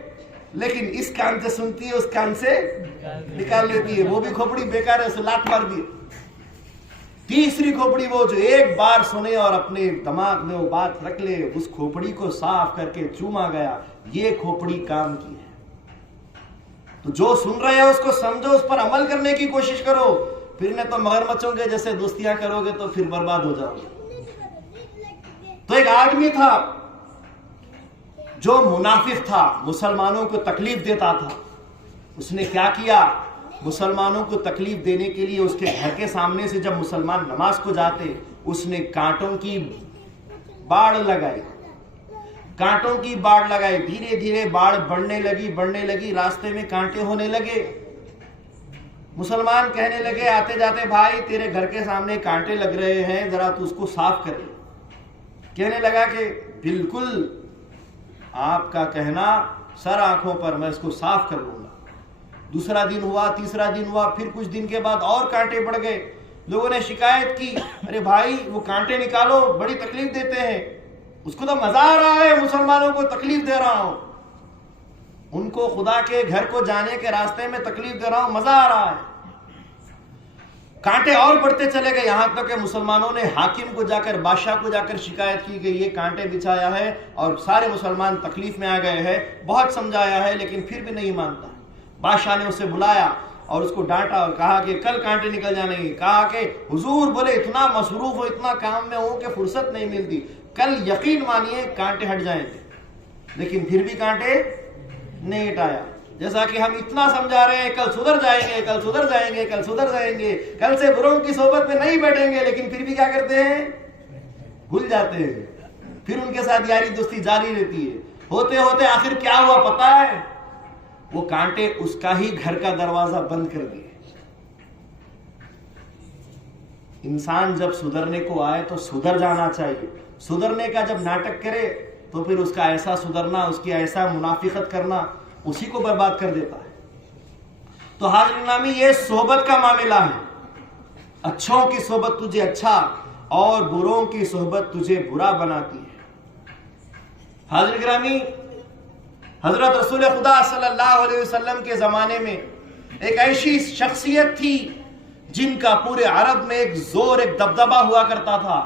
لیکن اس کان سے سنتی ہے، اس کان سے نکال لیتی ہے، وہ بھی کھوپڑی بیکار ہے، اسے لات مار دی۔ تیسری کھوپڑی وہ جو ایک بار سنے اور اپنے دماغ میں وہ بات رکھ لے، اس کھوپڑی کو صاف کر کے چوما گیا، یہ کھوپڑی کام کی ہے۔ تو جو سن رہے ہیں اس کو سمجھو، اس پر عمل کرنے کی کوشش کرو، پھر نہ تو مگرمچھوں کے جیسے دوستیاں کرو گے تو پھر برباد ہو جاؤ گے۔ تو ایک آدمی تھا جو منافق تھا، مسلمانوں کو تکلیف دیتا تھا، اس نے کیا کیا، مسلمانوں کو تکلیف دینے کے لیے اس کے گھر کے سامنے سے جب مسلمان نماز کو جاتے، اس نے کانٹوں کی باڑ لگائی، کانٹوں کی باڑ لگائی، دھیرے دھیرے باڑ بڑھنے لگی، راستے میں کانٹے ہونے لگے، مسلمان کہنے لگے آتے جاتے، بھائی تیرے گھر کے سامنے کانٹے لگ رہے ہیں، ذرا تو اس کو صاف کر لے۔ کہنے لگا کہ بالکل آپ کا کہنا سر آنکھوں پر، میں اس کو صاف کر لوں گا۔ دوسرا دن ہوا، تیسرا دن ہوا، پھر کچھ دن کے بعد اور کانٹے بڑھ گئے، لوگوں نے شکایت کی، ارے بھائی وہ کانٹے نکالو، بڑی تکلیف دیتے ہیں، اس کو تو مزہ آ رہا ہے مسلمانوں کو تکلیف دے رہا ہوں، ان کو خدا کے گھر کو جانے کے راستے میں تکلیف دے رہا ہوں، مزہ آ رہا ہے۔ کانٹے اور بڑھتے چلے گئے، یہاں تک کہ مسلمانوں نے حاکم کو جا کر، بادشاہ کو جا کر شکایت کی کہ یہ کانٹے بچھایا ہے اور سارے مسلمان تکلیف میں آ گئے ہیں، بہت سمجھایا ہے لیکن پھر بھی نہیں مانتا۔ بادشاہ نے اسے بلایا، اور اس کو ڈانٹا اور کہا کہ کل کانٹے نکل جانے گے. کہا کہ حضور بولے اتنا مصروف ہو، اتنا کام میں ہوں کہ فرصت نہیں ملتی. کل یقین مانیے کانٹے ہٹ جائیں گے، لیکن پھر بھی کانٹے نہیں ہٹایا. جیسا کہ ہم اتنا سمجھا رہے ہیں کل سدھر جائیں گے، کل سدھر جائیں گے، کل سدھر جائیں گے، کل سے بروں کی صحبت میں نہیں بیٹھیں گے، لیکن پھر بھی کیا کرتے ہیں؟ بھول جاتے ہیں. پھر ان کے ساتھ یاری دوستی جاری رہتی ہے. ہوتے ہوتے آخر کیا ہوا پتا ہے؟ وہ کانٹے اس کا ہی گھر کا دروازہ بند کر دیے. انسان جب سدھرنے کو آئے تو سدھر جانا چاہیے. سدھرنے کا جب ناٹک کرے تو پھر اس کا ایسا سدھرنا، اس کی ایسا منافقت کرنا اسی کو برباد کر دیتا ہے. تو حاضرین گرامی یہ صحبت کا معاملہ ہے. اچھوں کی صحبت تجھے اچھا اور بروں کی صحبت تجھے برا بناتی ہے. حاضرین گرامی حضرت رسول خدا صلی اللہ علیہ وسلم کے زمانے میں ایک ایسی شخصیت تھی جن کا پورے عرب میں ایک زور، ایک دبدبہ ہوا کرتا تھا،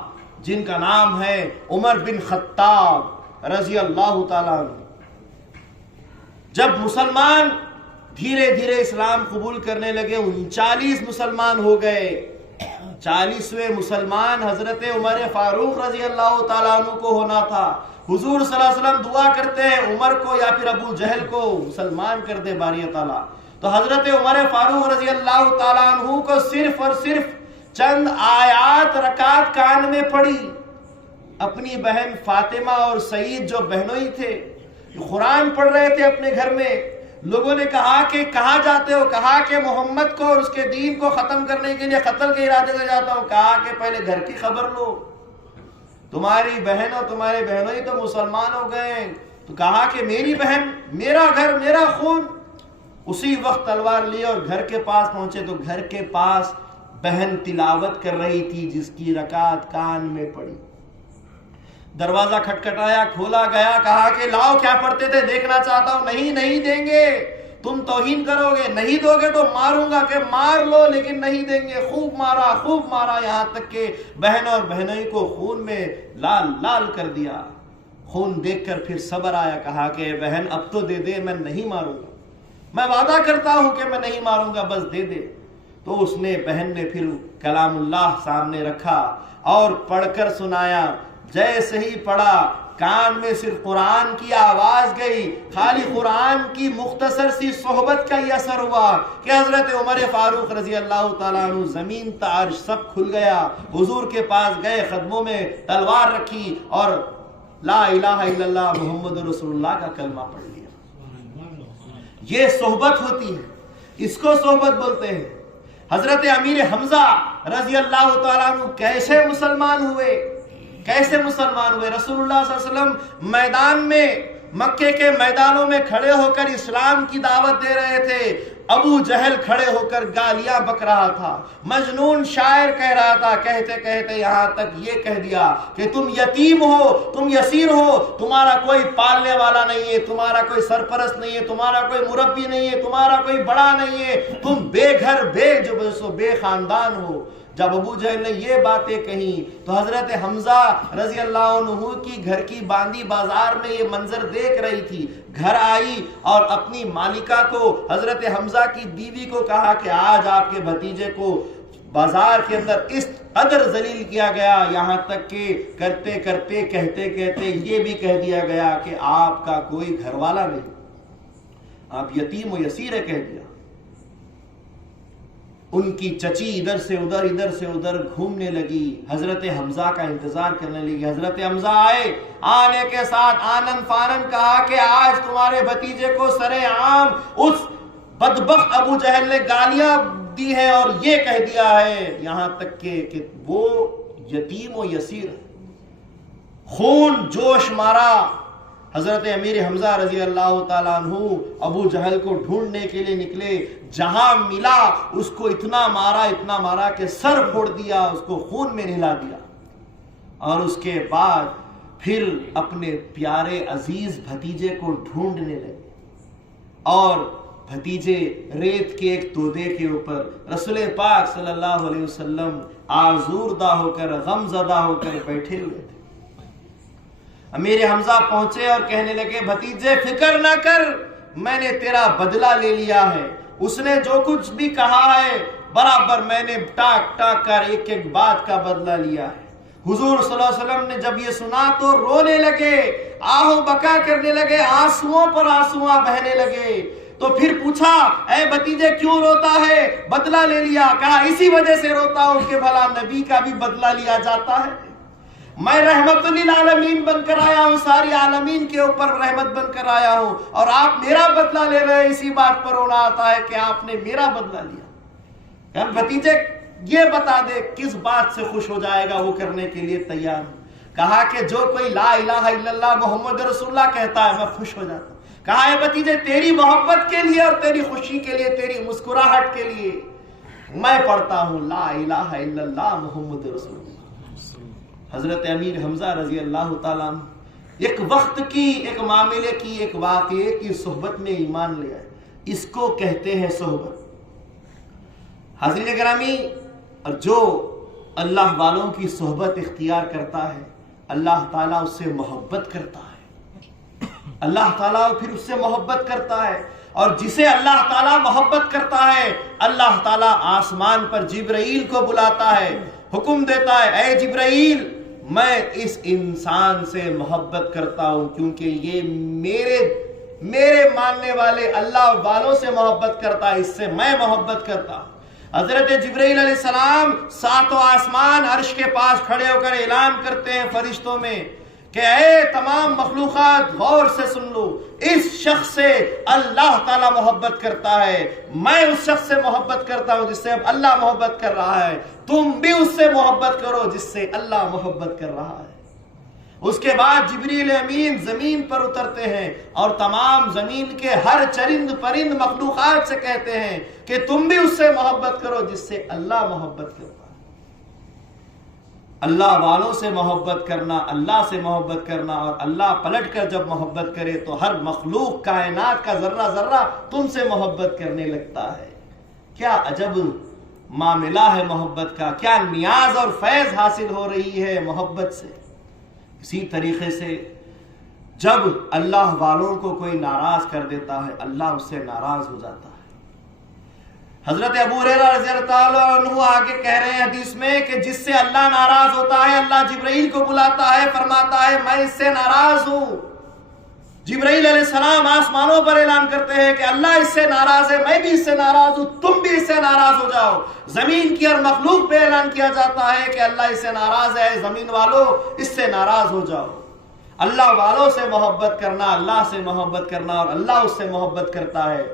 جن کا نام ہے عمر بن خطاب رضی اللہ تعالیٰ عنہ. جب مسلمان دھیرے دھیرے اسلام قبول کرنے لگے، 39 مسلمان ہو گئے. 40ویں مسلمان حضرت عمر فاروق رضی اللہ تعالیٰ عنہ کو ہونا تھا. حضور صلی اللہ علیہ وسلم دعا کرتے ہیں عمر کو یا پھر ابو جہل کو مسلمان کر دے باری تعالیٰ. تو حضرت عمر فاروق رضی اللہ تعالیٰ عنہ کو صرف اور صرف چند آیات رکعت کان میں پڑی. اپنی بہن فاطمہ اور سعید جو بہنوئی تھے قرآن پڑھ رہے تھے اپنے گھر میں. لوگوں نے کہا کہ کہاں جاتے ہو؟ کہا کہ محمد کو اور اس کے دین کو ختم کرنے کے لیے قتل کے ارادے سے جاتا ہوں. کہا کہ پہلے گھر کی خبر لو، تمہاری بہن اور تمہارے بہنوئی تو مسلمان ہو گئے. تو کہا کہ میری بہن، میرا گھر، میرا خون. اسی وقت تلوار لی اور گھر کے پاس پہنچے تو گھر کے پاس بہن تلاوت کر رہی تھی جس کی رکعت کان میں پڑی. دروازہ کھٹکھٹایا، کھولا گیا. کہا کہ لاؤ کیا پڑھتے تھے دیکھنا چاہتا ہوں. نہیں دیں گے، تم توہین کرو گے، نہیں دو گے تو ماروں گا. کہ مار لو لیکن نہیں دیں گے. خوب مارا یہاں تک کہ بہن اور بہنوئی کو خون میں لال لال کر دیا. خون دیکھ کر پھر صبر آیا. کہا کہ بہن اب تو دے دے، میں نہیں ماروں گا، میں وعدہ کرتا ہوں کہ میں نہیں ماروں گا، بس دے دے. تو اس نے، بہن نے پھر کلام اللہ سامنے رکھا اور پڑھ کر سنایا. جیسے ہی پڑھا کان میں صرف قرآن کی آواز گئی. خالی قرآن کی مختصر سی صحبت کا یہ اثر ہوا کہ حضرت عمر فاروق رضی اللہ تعالیٰ عنہ زمین تا عرش سب کھل گیا. حضور کے پاس گئے، قدموں میں تلوار رکھی اور لا الہ الا اللہ محمد رسول اللہ کا کلمہ پڑھ لیا. یہ صحبت ہوتی ہے، اس کو صحبت بولتے ہیں. حضرت امیر حمزہ رضی اللہ تعالیٰ عنہ کیسے مسلمان ہوئے؟ رسول اللہ صلی اللہ علیہ وسلم میدان میں، مکے کے میدانوں میں کھڑے ہو کر اسلام کی دعوت دے رہے تھے. ابو جہل کھڑے ہو کر گالیاں بک رہا تھا، مجنون شاعر کہہ رہا تھا. کہتے کہتے یہاں تک یہ کہہ دیا کہ تم یتیم ہو، تم یسیر ہو، تمہارا کوئی پالنے والا نہیں ہے، تمہارا کوئی سرپرست نہیں ہے، تمہارا کوئی مربی نہیں ہے، تمہارا کوئی بڑا نہیں ہے، تم بے گھر بے خاندان ہو. جب ابو جہل نے یہ باتیں کہیں تو حضرت حمزہ رضی اللہ عنہ کی گھر کی باندی بازار میں یہ منظر دیکھ رہی تھی. گھر آئی اور اپنی مالکہ کو، حضرت حمزہ کی بیوی کو کہا کہ آج آپ کے بھتیجے کو بازار کے اندر اس قدر ذلیل کیا گیا، یہاں تک کہ کرتے کرتے کہتے کہتے یہ بھی کہہ دیا گیا کہ آپ کا کوئی گھر والا نہیں، آپ یتیم و یسیر ہے کہہ دیا. ان کی چچی ادھر سے ادھر گھومنے لگی، حضرت حمزہ کا انتظار کرنے لگی. حضرت حمزہ آئے، آنے کے ساتھ آنن فانن کہا کہ آج تمہارے بھتیجے کو سرے عام اس بدبخت ابو جہل نے گالیاں دی ہیں اور یہ کہہ دیا ہے، یہاں تک کہ وہ یتیم و یسیر. خون جوش مارا. حضرت امیر حمزہ رضی اللہ تعالیٰ عنہ ابو جہل کو ڈھونڈنے کے لیے نکلے. جہاں ملا اس کو اتنا مارا کہ سر پھوڑ دیا، اس کو خون میں نہلا دیا. اور اس کے بعد پھر اپنے پیارے عزیز بھتیجے کو ڈھونڈنے لگے. اور بھتیجے ریت کے ایک تودے کے اوپر رسول پاک صلی اللہ علیہ وسلم آزوردہ ہو کر، غم زدہ ہو کر بیٹھے ہوئے تھے. امیر حمزہ پہنچے اور کہنے لگے بھتیجے فکر نہ کر، میں نے تیرا بدلہ لے لیا ہے. اس نے جو کچھ بھی کہا ہے برابر میں نے ٹاک ٹاک کر ایک ایک بات کا بدلہ لیا ہے۔ حضور صلی اللہ علیہ وسلم نے جب یہ سنا تو رونے لگے، آہو بکا کرنے لگے، آنسوؤں پر آنسواں بہنے لگے۔ تو پھر پوچھا اے بھتیجے کیوں روتا ہے؟ بدلہ لے لیا۔ کہا اسی وجہ سے روتا ہوں کہ بھلا نبی کا بھی بدلہ لیا جاتا ہے۔ میں رحمت للعالمین بن کر آیا ہوں، ساری عالمین کے اوپر رحمت بن کر آیا ہوں، اور آپ میرا بدلہ لے رہے ہیں۔ اسی بات پر رونا آتا ہے کہ آپ نے میرا بدلہ لیا۔ کہ بھتیجے یہ بتا دے کس بات سے خوش ہو جائے گا، وہ کرنے کے لیے تیار ہوں۔ کہا کہ جو کوئی لا الہ الا اللہ محمد رسول اللہ کہتا ہے میں خوش ہو جاتا ہوں۔ کہا ہے بھتیجے تیری محبت کے لیے اور تیری خوشی کے لیے، تیری مسکراہٹ کے لیے میں پڑھتا ہوں لا الہ الا اللہ محمد رسول اللہ۔ حضرت امیر حمزہ رضی اللہ تعالیٰ عنہ ایک وقت کی، ایک معاملے کی، ایک واقعے کی صحبت میں ایمان لے آئے۔ اس کو کہتے ہیں صحبت۔ حاضرین گرامی، اور جو اللہ والوں کی صحبت اختیار کرتا ہے اللہ تعالیٰ اس سے محبت کرتا ہے، اللہ تعالیٰ پھر اس سے محبت کرتا ہے، اور جسے اللہ تعالیٰ محبت کرتا ہے اللہ تعالیٰ آسمان پر جبرائیل کو بلاتا ہے، حکم دیتا ہے اے جبرائیل میں اس انسان سے محبت کرتا ہوں کیونکہ یہ میرے ماننے والے اللہ والوں سے محبت کرتا ہے، اس سے میں محبت کرتا ہوں۔ حضرت جبرائیل علیہ السلام ساتوں آسمان عرش کے پاس کھڑے ہو کر اعلان کرتے ہیں فرشتوں میں کہ اے تمام مخلوقات غور سے سن لو، اس شخص سے اللہ تعالیٰ محبت کرتا ہے، میں اس شخص سے محبت کرتا ہوں جس سے اب اللہ محبت کر رہا ہے، تم بھی اس سے محبت کرو جس سے اللہ محبت کر رہا ہے۔ اس کے بعد جبریل امین زمین پر اترتے ہیں اور تمام زمین کے ہر چرند پرند مخلوقات سے کہتے ہیں کہ تم بھی اس سے محبت کرو جس سے اللہ محبت کرتا ہے۔ اللہ والوں سے محبت کرنا، اللہ سے محبت کرنا، اور اللہ پلٹ کر جب محبت کرے تو ہر مخلوق کائنات کا ذرہ ذرہ تم سے محبت کرنے لگتا ہے۔ کیا عجب معاملہ ہے محبت کا، کیا نیاز اور فیض حاصل ہو رہی ہے محبت سے۔ اسی طریقے سے جب اللہ والوں کو کوئی ناراض کر دیتا ہے اللہ اس سے ناراض ہو جاتا ہے۔ حضرت ابو ہریرہ رضی اللہ عنہ آگے کہہ رہے ہیں حدیث میں کہ جس سے اللہ ناراض ہوتا ہے اللہ جبرائیل کو بلاتا ہے، فرماتا ہے میں اس سے ناراض ہوں۔ جبرائیل علیہ السلام آسمانوں پر اعلان کرتے ہیں کہ اللہ اس سے ناراض ہے، میں بھی اس سے ناراض ہوں، تم بھی اس سے ناراض ہو جاؤ۔ زمین کی ہر مخلوق پہ اعلان کیا جاتا ہے کہ اللہ اس سے ناراض ہے، زمین والوں اس سے ناراض ہو جاؤ۔ اللہ والوں سے محبت کرنا، اللہ سے محبت کرنا، اور اللہ اس سے محبت کرتا ہے۔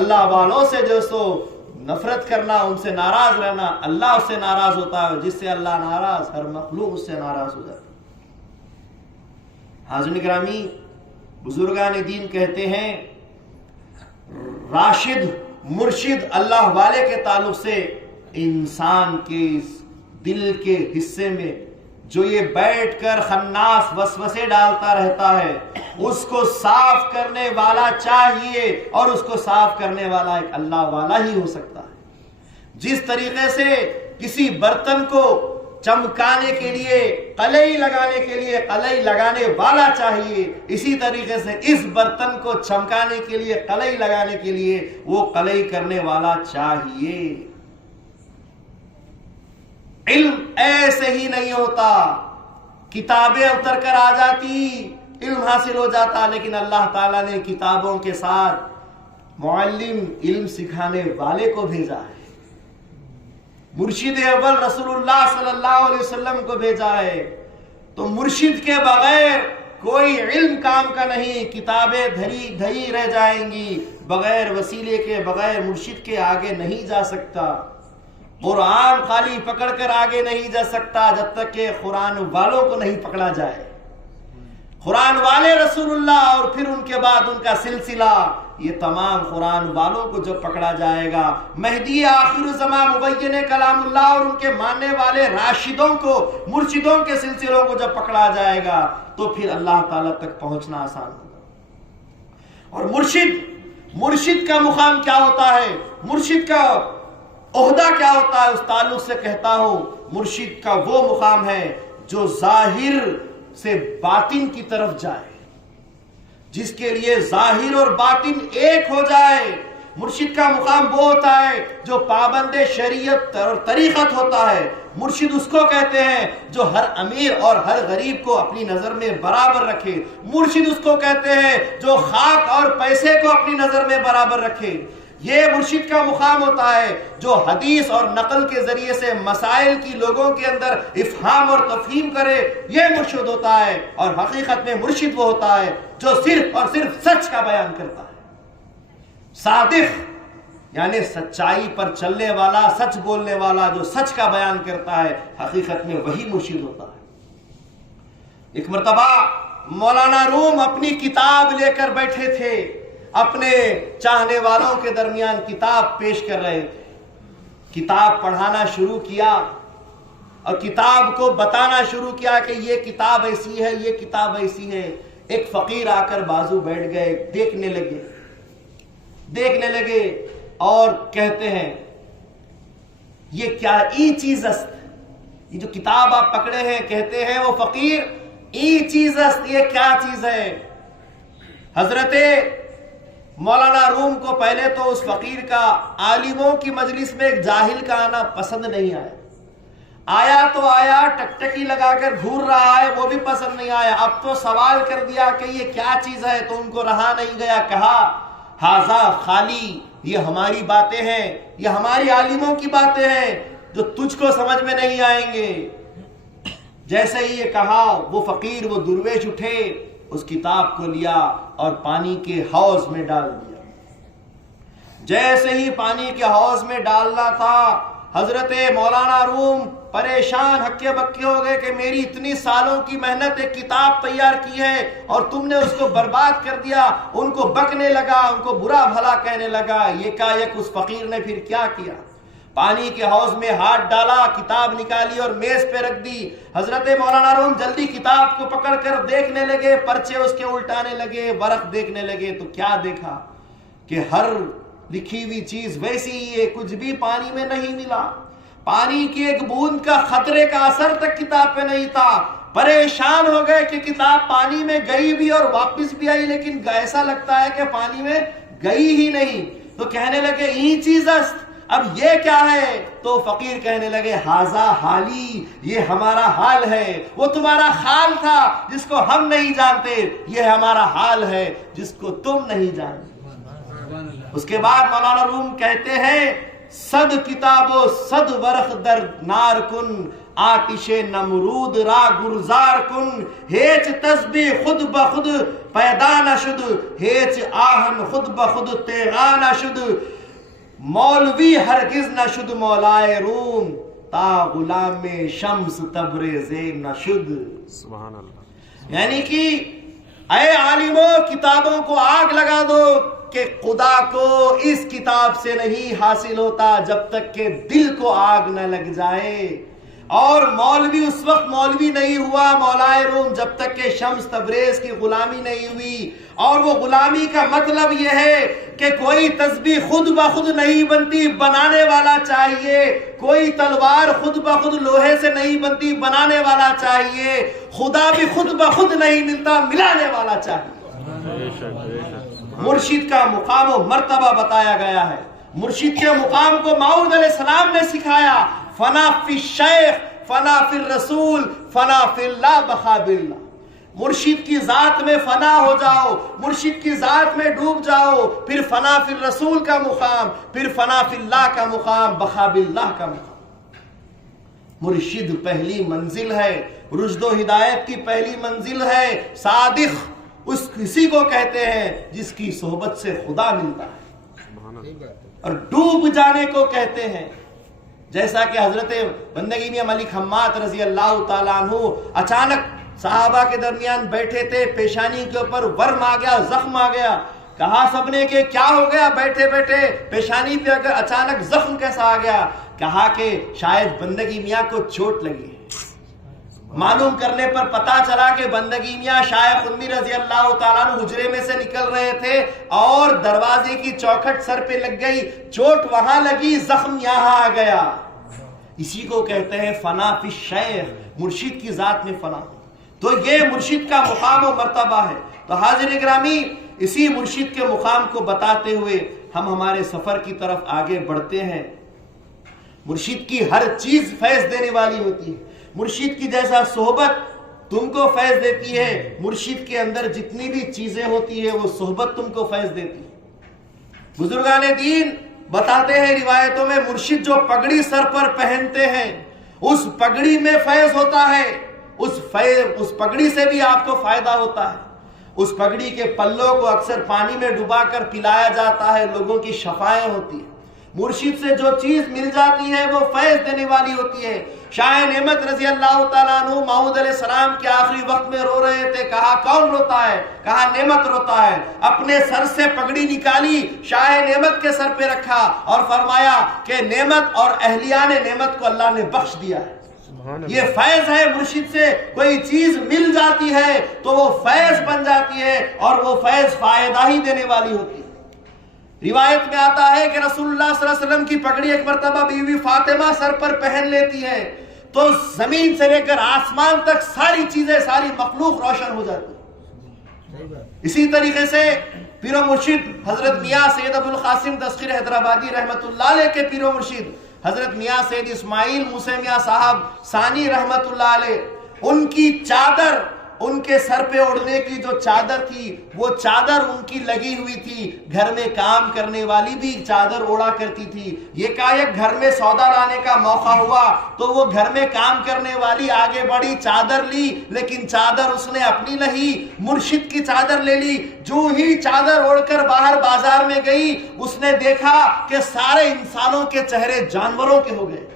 اللہ والوں سے جو سو نفرت کرنا، ان سے ناراض رہنا، اللہ اس سے ناراض ہوتا ہے، جس سے اللہ ناراض ہر مخلوق اس سے ناراض ہو جاتا ہے۔ حاضرین گرامی، بزرگان دین کہتے ہیں راشد مرشد اللہ والے کے تعلق سے انسان کے دل کے حصے میں جو یہ بیٹھ کر خناس وسوسے ڈالتا رہتا ہے اس کو صاف کرنے والا چاہیے، اور اس کو صاف کرنے والا ایک اللہ والا ہی ہو سکتا ہے۔ جس طریقے سے کسی برتن کو چمکانے کے لیے، قلعی لگانے کے لیے قلعی لگانے والا چاہیے، اسی طریقے سے اس برتن کو چمکانے کے لیے، قلعی لگانے کے لیے وہ قلعی کرنے والا چاہیے۔ علم ایسے ہی نہیں ہوتا، کتابیں اتر کر آ جاتی علم حاصل ہو جاتا، لیکن اللہ تعالیٰ نے کتابوں کے ساتھ معلم علم سکھانے والے کو بھیجا ہے، مرشد اول رسول اللہ صلی اللہ علیہ وسلم کو بھیجا ہے۔ تو مرشد کے بغیر کوئی علم کام کا نہیں، کتابیں دھری رہ جائیں گی، بغیر وسیلے کے، بغیر مرشد کے آگے نہیں جا سکتا۔ قرآن خالی پکڑ کر آگے نہیں جا سکتا جب تک کہ قرآن والوں کو نہیں پکڑا جائے۔ قرآن والے رسول اللہ اور پھر ان کے بعد ان کا سلسلہ، یہ تمام قرآن والوں کو جب پکڑا جائے گا، مہدی آخر زمان مبین کلام اللہ اور ان کے ماننے والے راشدوں کو، مرشدوں کے سلسلوں کو جب پکڑا جائے گا تو پھر اللہ تعالیٰ تک پہنچنا آسان ہوگا۔ اور مرشد کا مقام کیا ہوتا ہے، مرشد کا عہدہ کیا ہوتا ہے، اس تعلق سے کہتا ہوں مرشد کا وہ مقام ہے جو ظاہر سے باطن کی طرف جائے، جس کے لیے ظاہر اور باطن ایک ہو جائے۔ مرشد کا مقام وہ ہوتا ہے جو پابند شریعت اور طریقت ہوتا ہے. مرشد اس کو کہتے ہیں جو ہر امیر اور ہر غریب کو اپنی نظر میں برابر رکھے. مرشد اس کو کہتے ہیں جو خاک اور پیسے کو اپنی نظر میں برابر رکھے. یہ مرشد کا مقام ہوتا ہے جو حدیث اور نقل کے ذریعے سے مسائل کی لوگوں کے اندر افہام اور تفہیم کرے. یہ مرشد ہوتا ہے. اور حقیقت میں مرشد وہ ہوتا ہے جو صرف اور صرف سچ کا بیان کرتا ہے. صادق یعنی سچائی پر چلنے والا, سچ بولنے والا, جو سچ کا بیان کرتا ہے, حقیقت میں وہی مرشد ہوتا ہے. ایک مرتبہ مولانا روم اپنی کتاب لے کر بیٹھے تھے, اپنے چاہنے والوں کے درمیان کتاب پیش کر رہے تھے. کتاب پڑھانا شروع کیا اور کتاب کو بتانا شروع کیا کہ یہ کتاب ایسی ہے, یہ کتاب ایسی ہے. ایک فقیر آ کر بازو بیٹھ گئے, دیکھنے لگے اور کہتے ہیں یہ کیا ای چیز است, یہ جو کتاب آپ پکڑے ہیں, کہتے ہیں وہ فقیر ای چیز است, یہ کیا چیز ہے. حضرت مولانا روم کو پہلے تو اس فقیر کا عالموں کی مجلس میں ایک جاہل کا آنا پسند نہیں آیا. آیا تو آیا, ٹکٹکی لگا کر گھور رہا ہے, وہ بھی پسند نہیں آیا. اب تو سوال کر دیا کہ یہ کیا چیز ہے, تو ان کو رہا نہیں گیا. کہا ہاذا خالی, یہ ہماری باتیں ہیں, یہ ہماری عالموں کی باتیں ہیں جو تجھ کو سمجھ میں نہیں آئیں گے. جیسے ہی یہ کہا وہ فقیر, وہ درویش اٹھے, اس کتاب کو لیا اور پانی کے حوض میں ڈال دیا. جیسے ہی پانی کے حوض میں ڈالنا تھا, حضرت مولانا روم پریشان ہکے بکے ہو گئے کہ میری اتنی سالوں کی محنت ایک کتاب تیار کی ہے اور تم نے اس کو برباد کر دیا. ان کو بکنے لگا, ان کو برا بھلا کہنے لگا. یہ کائک اس فقیر نے پھر کیا کیا, پانی کے حوض میں ہاتھ ڈالا, کتاب نکالی اور میز پہ رکھ دی. حضرت مولانا روم جلدی کتاب کو پکڑ کر دیکھنے لگے, پرچے اس کے الٹانے لگے, ورق دیکھنے لگے. تو کیا دیکھا کہ ہر لکھی ہوئی چیز ویسی ہی ہے, کچھ بھی پانی میں نہیں ملا. پانی کی ایک بوند کا خطرے کا اثر تک کتاب پہ نہیں تھا. پریشان ہو گئے کہ کتاب پانی میں گئی بھی اور واپس بھی آئی, لیکن ایسا لگتا ہے کہ پانی میں گئی ہی نہیں. تو کہنے لگے ای چیز است, اب یہ کیا ہے؟ تو فقیر کہنے لگے ہاذا حالی, یہ ہمارا حال ہے. وہ تمہارا حال تھا جس کو ہم نہیں جانتے, یہ ہمارا حال ہے جس کو تم نہیں جانتے. اس کے بعد مولانا روم کہتے ہیں صد کتاب و صد ورق در نار کن, آتش نمرود را گرزار کن. ہیچ تسبیح خود بخود پیدا نشد, ہیچ آہن خود بخود تیغا نشد. مولوی ہرگز نشد مولائے روم, تا غلام شمس تبریز نشد. سبحان اللہ. یعنی کہ اے عالموں, کتابوں کو آگ لگا دو کہ خدا کو اس کتاب سے نہیں حاصل ہوتا جب تک کہ دل کو آگ نہ لگ جائے. اور مولوی اس وقت مولوی نہیں ہوا مولائے روم جب تک کہ شمس تبریز کی غلامی نہیں ہوئی. اور وہ غلامی کا مطلب یہ ہے کہ کوئی تسبیح خود بخود نہیں بنتی, بنانے والا چاہیے. کوئی تلوار خود بخود لوہے سے نہیں بنتی, بنانے والا چاہیے. خدا بھی خود بخود نہیں ملتا, ملانے والا چاہیے. مرشد کا مقام و مرتبہ بتایا گیا ہے. مرشد کے مقام کو ماؤد علیہ السلام نے سکھایا. فنا فی الشیخ, فنا فی الرسول, فنا فی اللہ بقا باللہ. مرشد کی ذات میں فنا ہو جاؤ, مرشد کی ذات میں ڈوب جاؤ, پھر فنا فی الرسول کا مقام, پھر فنا فی اللہ کا مقام, بقا باللہ کا مقام. مرشد پہلی منزل ہے, رشد و ہدایت کی پہلی منزل ہے. صادق اس کسی کو کہتے ہیں جس کی صحبت سے خدا ملتا ہے. اور ڈوب جانے کو کہتے ہیں. جیسا کہ حضرت بندگی میاں ملک حماد رضی اللہ تعالیٰ عنہ اچانک صحابہ کے درمیان بیٹھے تھے, پیشانی کے اوپر ورم آ گیا, زخم آ گیا. کہا سب نے کہ کیا ہو گیا, بیٹھے بیٹھے پیشانی پہ اگر اچانک زخم کیسا آ گیا؟ کہا کہ شاید بندگی میاں کو چوٹ لگی. معلوم کرنے پر پتا چلا کہ بندگی میاں شیخ علمی رضی اللہ تعالیٰ عنہ حجرے میں سے نکل رہے تھے اور دروازے کی چوکھٹ سر پہ لگ گئی, چوٹ وہاں لگی, زخم یہاں آ گیا. اسی کو کہتے ہیں فنا فی الشیخ, مرشد کی ذات میں فنا. تو یہ مرشد کا مقام و مرتبہ ہے. تو حاضر گرامی, اسی مرشد کے مقام کو بتاتے ہوئے ہم ہمارے سفر کی طرف آگے بڑھتے ہیں، مرشد کی ہر چیز فیض دینے والی ہوتی ہے۔ مرشد کی جیسا صحبت تم کو فیض دیتی ہے، مرشد کے اندر جتنی بھی چیزیں ہوتی ہے وہ صحبت تم کو فیض دیتی ہے۔ بزرگان دین بتاتے ہیں روایتوں میں، مرشد جو پگڑی سر پر پہنتے ہیں اس پگڑی میں فیض ہوتا ہے، اس پگڑی سے بھی آپ کو فائدہ ہوتا ہے۔ اس پگڑی کے پلوں کو اکثر پانی میں ڈبا کر پلایا جاتا ہے، لوگوں کی شفائیں ہوتی ہیں۔ مرشد سے جو چیز مل جاتی ہے وہ فیض دینے والی ہوتی ہے۔ شاہ نعمت رضی اللہ تعالیٰ عنہ ماؤد علیہ السلام کے آخری وقت میں رو رہے تھے، کہا کون روتا ہے؟ کہا نعمت روتا ہے۔ اپنے سر سے پگڑی نکالی، شاہ نعمت کے سر پہ رکھا اور فرمایا کہ نعمت اور اہلیان نعمت کو اللہ نے بخش دیا ہے۔ یہ فیض ہے، مرشد سے کوئی چیز مل جاتی ہے تو وہ فیض بن جاتی ہے اور وہ فیض فائدہ ہی دینے والی ہوتی ہے۔ روایت میں آتا ہے کہ رسول اللہ صلی اللہ علیہ وسلم کی پگڑی ایک مرتبہ بیوی فاطمہ سر پر پہن لیتی ہے تو زمین سے لے کر آسمان تک ساری چیزیں، ساری مخلوق روشن ہو جاتی ہے۔ اسی طریقے سے پیر و مرشد حضرت میاں سید ابو القاسم تسخیر حیدرآبادی رحمت اللہ علیہ کے پیر و مرشد حضرت میاں سید اسماعیل موسی میاں صاحب ثانی رحمت اللہ علیہ، ان کی چادر، ان کے سر پہ اوڑھنے کی جو چادر تھی وہ چادر ان کی لگی ہوئی تھی، گھر میں کام کرنے والی بھی چادر اوڑھا کرتی تھی۔ یہ کہا ایک گھر میں سودا لانے کا موقع ہوا تو وہ گھر میں کام کرنے والی آگے بڑی، چادر لی، لیکن چادر اس نے اپنی نہیں، مرشد کی چادر لے لی۔ جو ہی چادر اوڑھ کر باہر بازار میں گئی اس نے دیکھا کہ سارے انسانوں کے چہرے جانوروں کے ہو گئے،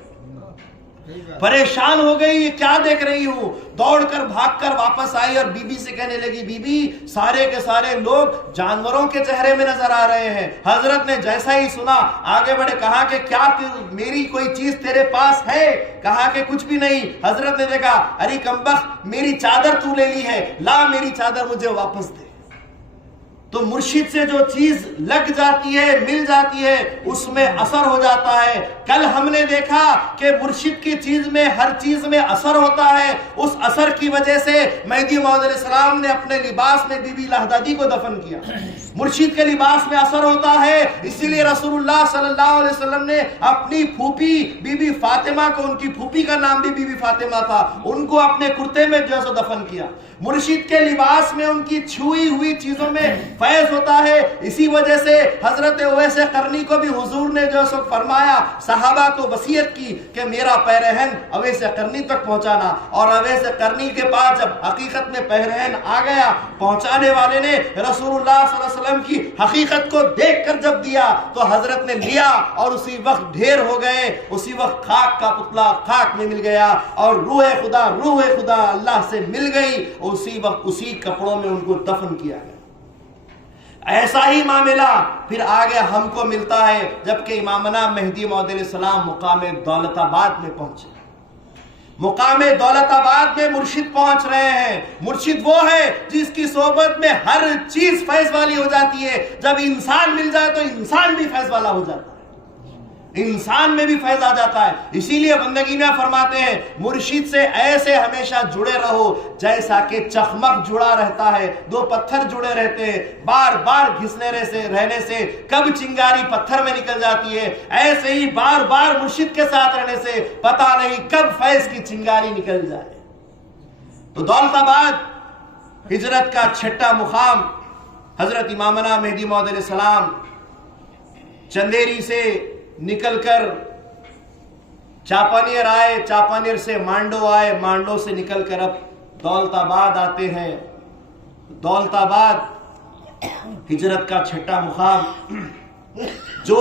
پریشان ہو گئی، یہ کیا دیکھ رہی ہوں؟ دوڑ کر بھاگ کر واپس آئی اور بی بی سے کہنے لگی، بی بی سارے کے سارے لوگ جانوروں کے چہرے میں نظر آ رہے ہیں۔ حضرت نے جیسا ہی سنا آگے بڑھے، کہا کہ کیا میری کوئی چیز تیرے پاس ہے؟ کہا کہ کچھ بھی نہیں۔ حضرت نے دیکھا، ارے کمبخت میری چادر تو لے لی ہے، لا میری چادر مجھے واپس دے۔ تو مرشد سے جو چیز لگ جاتی ہے، مل جاتی ہے، اس میں اثر ہو جاتا ہے۔ کل ہم نے دیکھا کہ مرشد کی چیز میں، ہر چیز میں اثر ہوتا ہے۔ اس اثر کی وجہ سے مہدی موعود علیہ السلام نے اپنے لباس میں بی بی لہدادی کو دفن کیا۔ مرشد کے لباس میں اثر ہوتا ہے، اسی لیے رسول اللہ صلی اللہ علیہ وسلم نے اپنی پھوپھی بی بی فاطمہ کو، ان کی پھوپھی کا نام بھی بی بی فاطمہ تھا، ان کو اپنے کرتے میں جو ہے دفن کیا۔ مرشد کے لباس میں، ان کی چھوئی ہوئی چیزوں میں فیض ہوتا ہے۔ اسی وجہ سے حضرت اویس قرنی کو بھی حضور نے جو سو فرمایا، صحابہ کو وصیت کی کہ میرا پیرہن اویس قرنی تک پہنچانا، اور اویس قرنی کے پاس جب حقیقت میں پیرہن آ گیا، پہنچانے والے نے رسول اللہ صلی اللہ علیہ وسلم کی حقیقت کو دیکھ کر جب دیا تو حضرت نے لیا اور اسی وقت ڈھیر ہو گئے، اسی وقت خاک کا پتلا خاک میں مل گیا اور روح خدا اللہ سے مل گئی، اسی وقت اسی کپڑوں میں ان کو دفن کیا گیا۔ ایسا ہی معاملہ پھر آگے ہم کو ملتا ہے جبکہ امامنا مہدی موعود علیہ السلام مقام دولت آباد میں پہنچے۔ مقام دولت آباد میں مرشد پہنچ رہے ہیں۔ مرشد وہ ہے جس کی صحبت میں ہر چیز فیض والی ہو جاتی ہے۔ جب انسان مل جائے تو انسان بھی فیض والا ہو جاتا ہے، انسان میں بھی فیض آ جاتا ہے۔ اسی لیے بندگی میں فرماتے ہیں مرشد سے ایسے ہمیشہ جڑے رہو جیسا کہ چخمق جڑا رہتا ہے، دو پتھر جڑے رہتے ہیں، بار بار گھسنے رہنے سے کب چنگاری پتھر میں نکل جاتی ہے، ایسے ہی بار بار مرشد کے ساتھ رہنے سے پتہ نہیں کب فیض کی چنگاری نکل جائے۔ تو دولت آباد ہجرت کا چھٹا مقام، حضرت امامنا مہدی موعود علیہ السلام چندیری سے نکل کر چاپانیر آئے، چاپانیر سے مانڈو آئے، مانڈو سے نکل کر اب دولت آباد آتے ہیں۔ دولت آباد ہجرت کا چھٹا مقام جو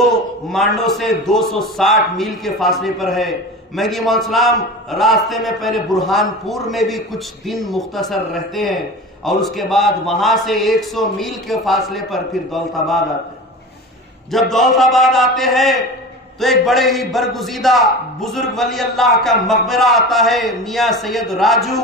مانڈو سے 260 میل کے فاصلے پر ہے۔ مہدی موعود علیہ السلام راستے میں پہلے برہان پور میں بھی کچھ دن مختصر رہتے ہیں اور اس کے بعد وہاں سے 100 میل کے فاصلے پر پھر دولت آباد آتے ہیں۔ جب دولت آباد آتے ہیں تو ایک بڑے ہی برگزیدہ بزرگ ولی اللہ کا مقبرہ آتا ہے، میاں سید راجو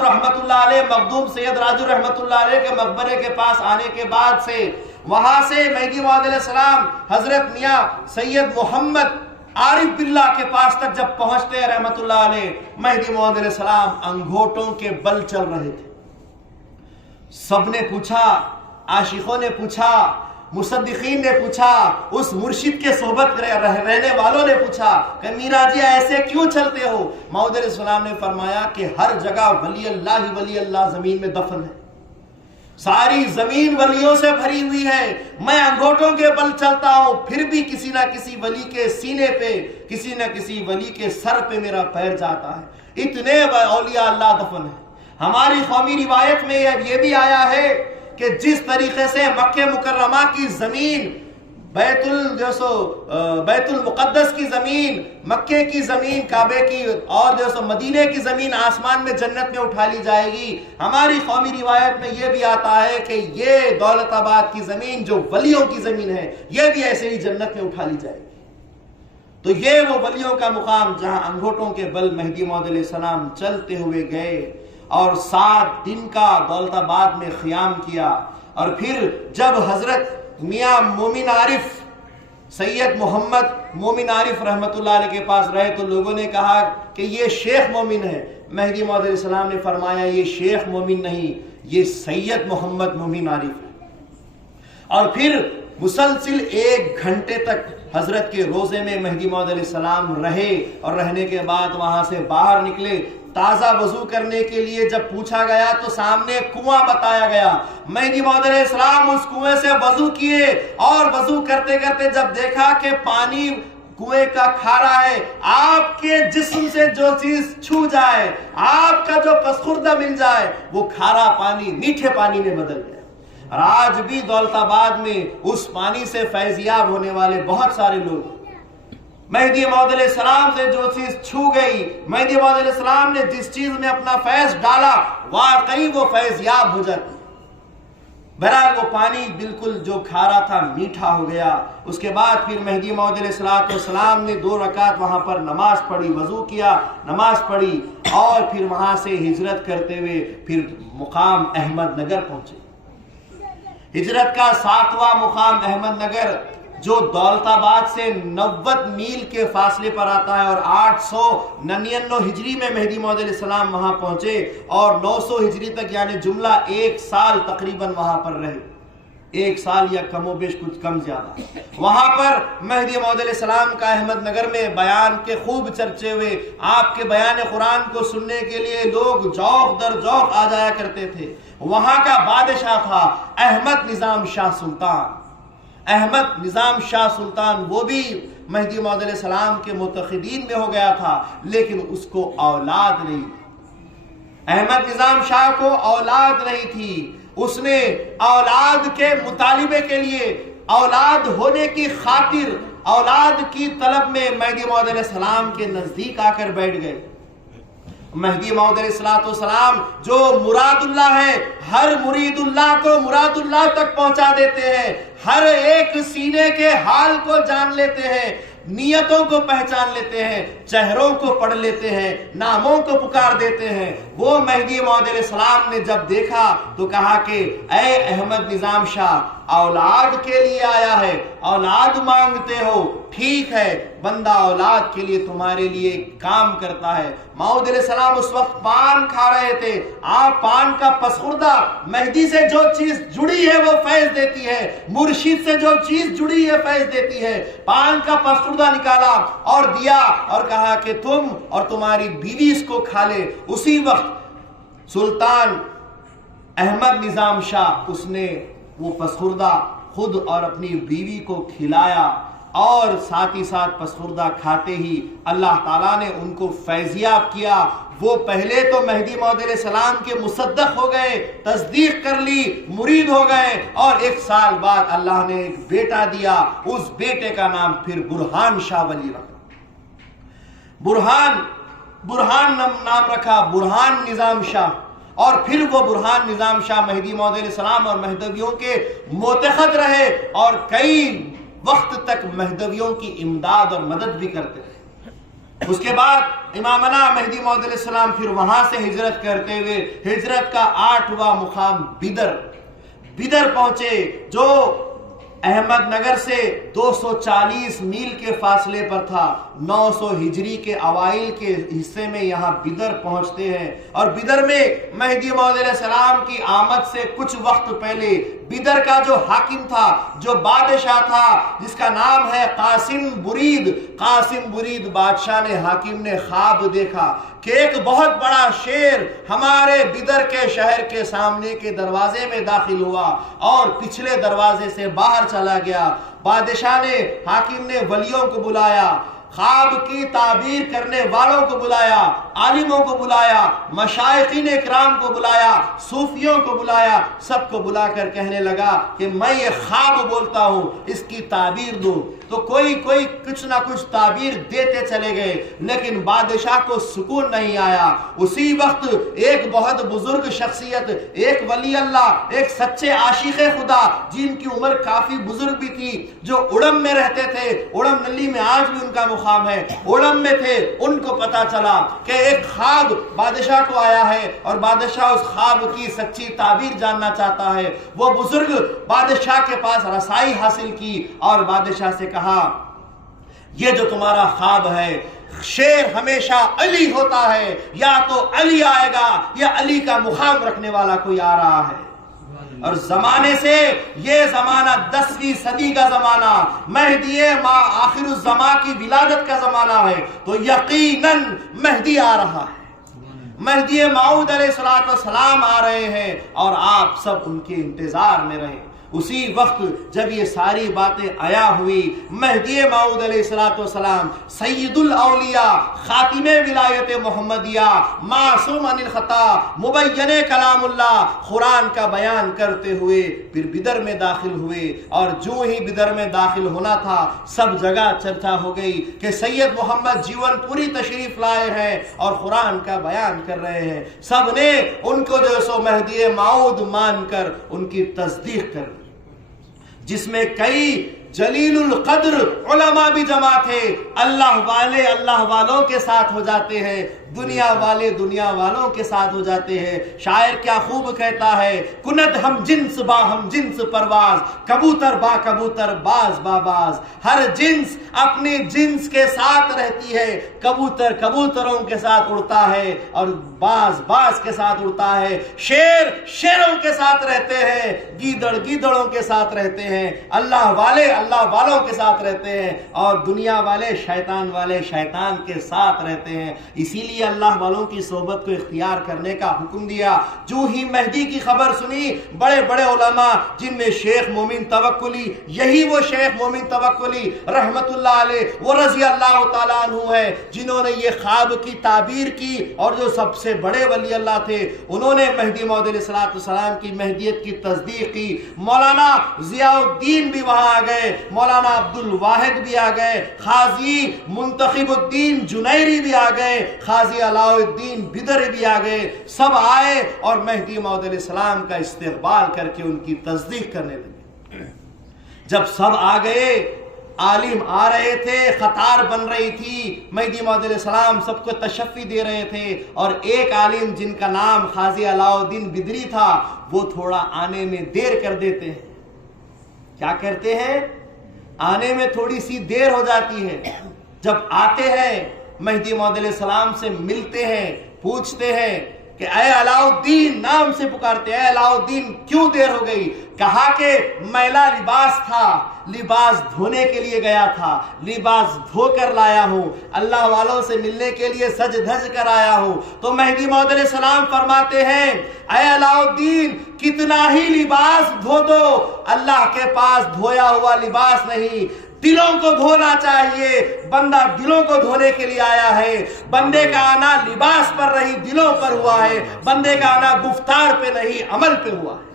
رحمت اللہ علیہ، مخدوم سید راجو رحمت اللہ علیہ کے مقبرے کے پاس آنے کے بعد سے وہاں سے مہدی موعود علیہ السلام حضرت میاں سید محمد عارف باللہ کے پاس تک جب پہنچتے ہیں رحمت اللہ علیہ، مہدی موعود علیہ السلام انگھوٹوں کے بل چل رہے تھے۔ سب نے پوچھا، عاشقوں نے پوچھا، مصدقین نے پوچھا، اس مرشد کے صحبت رہنے والوں نے پوچھا کہ میرا جی ایسے کیوں چلتے ہو؟ موعود علیہ السلام نے فرمایا کہ ہر جگہ ولی اللہ زمین میں دفن ہے، ساری زمین ولیوں سے بھری ہوئی ہے، میں انگوٹھوں کے بل چلتا ہوں پھر بھی کسی نہ کسی ولی کے سینے پہ، کسی نہ کسی ولی کے سر پہ میرا پیر جاتا ہے، اتنے اولیاء اللہ دفن ہیں۔ ہماری قومی روایت میں یہ بھی آیا ہے کہ جس طریقے سے مکہ مکرمہ کی زمین، بیت المقدس کی زمین، مکے کی زمین، کعبے کی، اور مدینے کی زمین آسمان میں جنت میں اٹھا لی جائے گی، ہماری قومی روایت میں یہ بھی آتا ہے کہ یہ دولت آباد کی زمین جو ولیوں کی زمین ہے یہ بھی ایسے ہی جنت میں اٹھا لی جائے گی۔ تو یہ وہ ولیوں کا مقام جہاں انگوٹھوں کے بل مہدی موعود علیہ السلام چلتے ہوئے گئے اور 7 دن کا دولت آباد میں قیام کیا، اور پھر جب حضرت میاں مومن عارف، سید محمد مومن عارف رحمت اللہ علیہ کے پاس رہے تو لوگوں نے کہا کہ یہ شیخ مومن ہے۔ مہدی موعود علیہ السلام نے فرمایا یہ شیخ مومن نہیں، یہ سید محمد مومن عارف ہے۔ اور پھر مسلسل 1 گھنٹے تک حضرت کے روزے میں مہدی موعود علیہ السلام رہے، اور رہنے کے بعد وہاں سے باہر نکلے تازہ وضو کرنے کے لیے۔ جب پوچھا گیا تو سامنے کنواں بتایا گیا، مہدی موعود علیہ السلام اس کنویں سے وضو کیے، اور وضو کرتے کرتے جب دیکھا کہ پانی کنویں کا کھارا ہے، آپ کے جسم سے جو چیز چھو جائے، آپ کا جو پسخوردہ مل جائے، وہ کھارا پانی میٹھے پانی میں بدل گیا۔ اور آج بھی دولت آباد میں اس پانی سے فیضیاب ہونے والے بہت سارے لوگ، مہدی موعود علیہ السلام سے جو چیز چھو گئی، مہدی موعود علیہ السلام نے جس چیز میں اپنا فیض ڈالا واقعی وہ فیضیاب ہو جاتی۔ بہرحال وہ پانی بالکل جو کھارا تھا میٹھا ہو گیا۔ اس کے بعد پھر مہدی موعود علیہ السلام نے 2 رکعت وہاں پر نماز پڑھی، وضو کیا، نماز پڑھی، اور پھر وہاں سے ہجرت کرتے ہوئے پھر مقام احمد نگر پہنچے۔ ہجرت کا 7واں مقام احمد نگر جو دولت آباد سے 90 میل کے فاصلے پر آتا ہے، اور 899 ہجری میں مہدی موعود علیہ السلام وہاں پہنچے، اور 900 ہجری تک یعنی جملہ 1 سال تقریباً وہاں پر رہے، 1 سال یا کم و بیش کچھ کم زیادہ۔ وہاں پر مہدی موعود علیہ السلام کا احمد نگر میں بیان کے خوب چرچے ہوئے، آپ کے بیان قرآن کو سننے کے لیے لوگ جوق در جوق آ جایا کرتے تھے۔ وہاں کا بادشاہ تھا احمد نظام شاہ سلطان۔ احمد نظام شاہ سلطان وہ بھی مہدی موعود علیہ السلام کے متخذین میں ہو گیا تھا، لیکن اس کو اولاد نہیں تھی۔ احمد نظام شاہ کو اولاد نہیں تھی، اس نے اولاد کے مطالبے کے لیے، اولاد ہونے کی خاطر، اولاد کی طلب میں مہدی موعود علیہ السلام کے نزدیک آ کر بیٹھ گئے۔ مہدی موعود علیہ السلام جو مراد اللہ ہے، ہر مرید اللہ کو مراد اللہ تک پہنچا دیتے ہیں، ہر ایک سینے کے حال کو جان لیتے ہیں، نیتوں کو پہچان لیتے ہیں، چہروں کو پڑھ لیتے ہیں، ناموں کو پکار دیتے ہیں۔ وہ مہدی موعود علیہ السلام نے جب دیکھا تو کہا کہ اے احمد نظام شاہ، اولاد کے لیے آیا ہے، اولاد مانگتے ہو، ٹھیک ہے، بندہ اولاد کے لیے تمہارے لیے کام کرتا ہے۔ موعود علیہ السلام اس وقت پان کھا رہے تھے، آپ پان کا پسخوردہ، مہدی سے جو چیز جڑی ہے وہ فیض دیتی ہے، مرشد سے جو چیز جڑی ہے فیض دیتی ہے۔ پان کا پسخوردہ نکالا اور دیا، اور کہا کہ تم اور تمہاری بیوی اس کو کھا لے۔ اسی وقت سلطان احمد نظام شاہ اس نے وہ پسخوردہ خود اور اپنی بیوی کو کھلایا، اور ساتھ ہی ساتھ پسخوردہ کھاتے ہی اللہ تعالیٰ نے ان کو فیضیاب کیا۔ وہ پہلے تو مہدی موعود علیہ السلام کے مصدق ہو گئے، تصدیق کر لی، مرید ہو گئے، اور 1 سال بعد اللہ نے ایک بیٹا دیا، اس بیٹے کا نام پھر برہان شاہ ولی رکھا۔ برہان نام رکھا، برہان نظام شاہ، اور پھر وہ برہان نظام شاہ مہدی موعود علیہ السلام اور مہدویوں کے متخذ رہے، اور کئی وقت تک مہدویوں کی امداد اور مدد بھی کرتے رہے۔ اس کے بعد امامنا مہدی موعود علیہ السلام پھر وہاں سے ہجرت کرتے ہوئے ہجرت کا 8واں مقام بدر پہنچے، جو احمد نگر سے 240 میل کے فاصلے پر تھا. 900 ہجری کے اوائل کے حصے میں یہاں بدر پہنچتے ہیں اور بدر میں مہدی موعود علیہ السلام کی آمد سے کچھ وقت پہلے بدر کا جو حاکم تھا، جو بادشاہ تھا، جس کا نام ہے قاسم برید بادشاہ نے، حاکم نے خواب دیکھا کہ ایک بہت بڑا شیر ہمارے بدر کے شہر کے سامنے کے دروازے میں داخل ہوا اور پچھلے دروازے سے باہر چلا گیا. بادشاہ نے، حاکم نے ولیوں کو بلایا، خواب کی تعبیر کرنے والوں کو بلایا، عالموں کو بلایا، مشائخین اکرام کو بلایا، صوفیوں کو بلایا، سب کو بلا کر کہنے لگا کہ میں یہ خواب بولتا ہوں، اس کی تعبیر دو. تو کوئی کچھ نہ کچھ تعبیر دیتے چلے گئے، لیکن بادشاہ کو سکون نہیں آیا. اسی وقت ایک بہت بزرگ شخصیت، ایک ولی اللہ، ایک سچے عاشق خدا جن کی عمر کافی بزرگ بھی تھی، جو اڑم میں رہتے تھے، اڑم نلی میں آج بھی ان کا مقام ہے، اڑم میں تھے، ان کو پتا چلا کہ ایک خواب بادشاہ کو آیا ہے اور بادشاہ اس خواب کی سچی تعبیر جاننا چاہتا ہے. وہ بزرگ بادشاہ کے پاس رسائی حاصل کی اور بادشاہ سے کہا یہ جو تمہارا خواب ہے، شیر ہمیشہ علی ہوتا ہے، یا تو علی آئے گا یا علی کا مقام رکھنے والا کوئی آ رہا ہے. اور زمانے سے یہ زمانہ 10ویں صدی کا زمانہ، مہدی آخر الزمان کی ولادت کا زمانہ ہے، تو یقیناً مہدی آ رہا ہے. مہدی موعود علیہ السلام آ رہے ہیں اور آپ سب ان کے انتظار میں رہیں. اسی وقت جب یہ ساری باتیں آیا ہوئی، مہدی موعود علیہ السلام سید الاولیاء، خاتم ولایت محمدیہ، معصوم عن الخطا، مبین کلام اللہ، قرآن کا بیان کرتے ہوئے پھر بدر میں داخل ہوئے. اور جو ہی بدر میں داخل ہونا تھا، سب جگہ چرچا ہو گئی کہ سید محمد جیون پوری تشریف لائے ہیں اور قرآن کا بیان کر رہے ہیں. سب نے ان کو جو سو مہدی موعود مان کر ان کی تصدیق کر دی، جس میں کئی جلیل القدر علماء بھی جمع تھے. اللہ والے اللہ والوں کے ساتھ ہو جاتے ہیں، دنیا والے دنیا والوں کے ساتھ ہو جاتے ہیں. شاعر کیا خوب کہتا ہے، کند ہم جنس با ہم جنس پرواز، کبوتر با کبوتر باز با باز. ہر جنس اپنے جنس کے ساتھ رہتی ہے، کبوتر کبوتروں کے ساتھ اڑتا ہے اور باز باز کے ساتھ اڑتا ہے. شیر شیروں کے ساتھ رہتے ہیں، گیدڑ گیدڑوں کے ساتھ رہتے ہیں. اللہ والے اللہ والوں کے ساتھ رہتے ہیں اور دنیا والے شیطان کے ساتھ رہتے ہیں. اسی لیے اللہ والوں کی صحبت کو اختیار کرنے کا حکم دیا. جو ہی مہدی کی خبر سنی، بڑے بڑے علماء جن میں شیخ مومن توکلی، یہی وہ شیخ مومن توکلی رحمت اللہ علیہ، وہ رضی اللہ تعالیٰ عنہ ہے جنہوں نے یہ خواب کی تعبیر کی اور جو سب سے بڑے ولی اللہ تھے، انہوں نے مہدی موعود علیہ السلام کی مہدیت کی تصدیق کی. مولانا ضیاء الدین بھی وہاں آ گئے، مولانا عبد الواحد بھی آ گئے، قاضی منتخب الدین جنیری بھی آ گئے، قاضی علاء الدین بدر بھی آ گئے. سب آئے اور مہدی موعود علیہ السلام کا استقبال کر کے ان کی تصدیق کرنے لگے. جب سب آ گئے، عالم آ رہے تھے، قطار بن رہی تھی، مہدی موعود علیہ السلام سب کو تشفی دے رہے تھے. اور ایک عالم جن کا نام قاضی علاء الدین بدری تھا، وہ تھوڑا آنے میں دیر کر دیتے ہیں. کیا کرتے ہیں؟ آنے میں تھوڑی سی دیر ہو جاتی ہے. جب آتے ہیں مہدی موعود علیہ السلام سے ملتے ہیں، پوچھتے ہیں کہ اے علاء الدین، نام سے پکارتے، اے علاء الدین کیوں دیر ہو گئی؟ کہا کہ میلا لباس تھا، لباس دھونے کے لیے گیا تھا، لباس دھو کر لایا ہوں، اللہ والوں سے ملنے کے لیے سج دھج کر آیا ہوں. تو مہدی موعود علیہ السلام فرماتے ہیں اے علاء الدین، کتنا ہی لباس دھو دو، اللہ کے پاس دھویا ہوا لباس نہیں، دلوں کو دھونا چاہیے. بندہ دلوں کو دھونے کے لیے آیا ہے. بندے کا آنا لباس پر نہیں، دلوں پر ہوا ہے. بندے کا آنا گفتار پہ نہیں، عمل پہ ہوا ہے.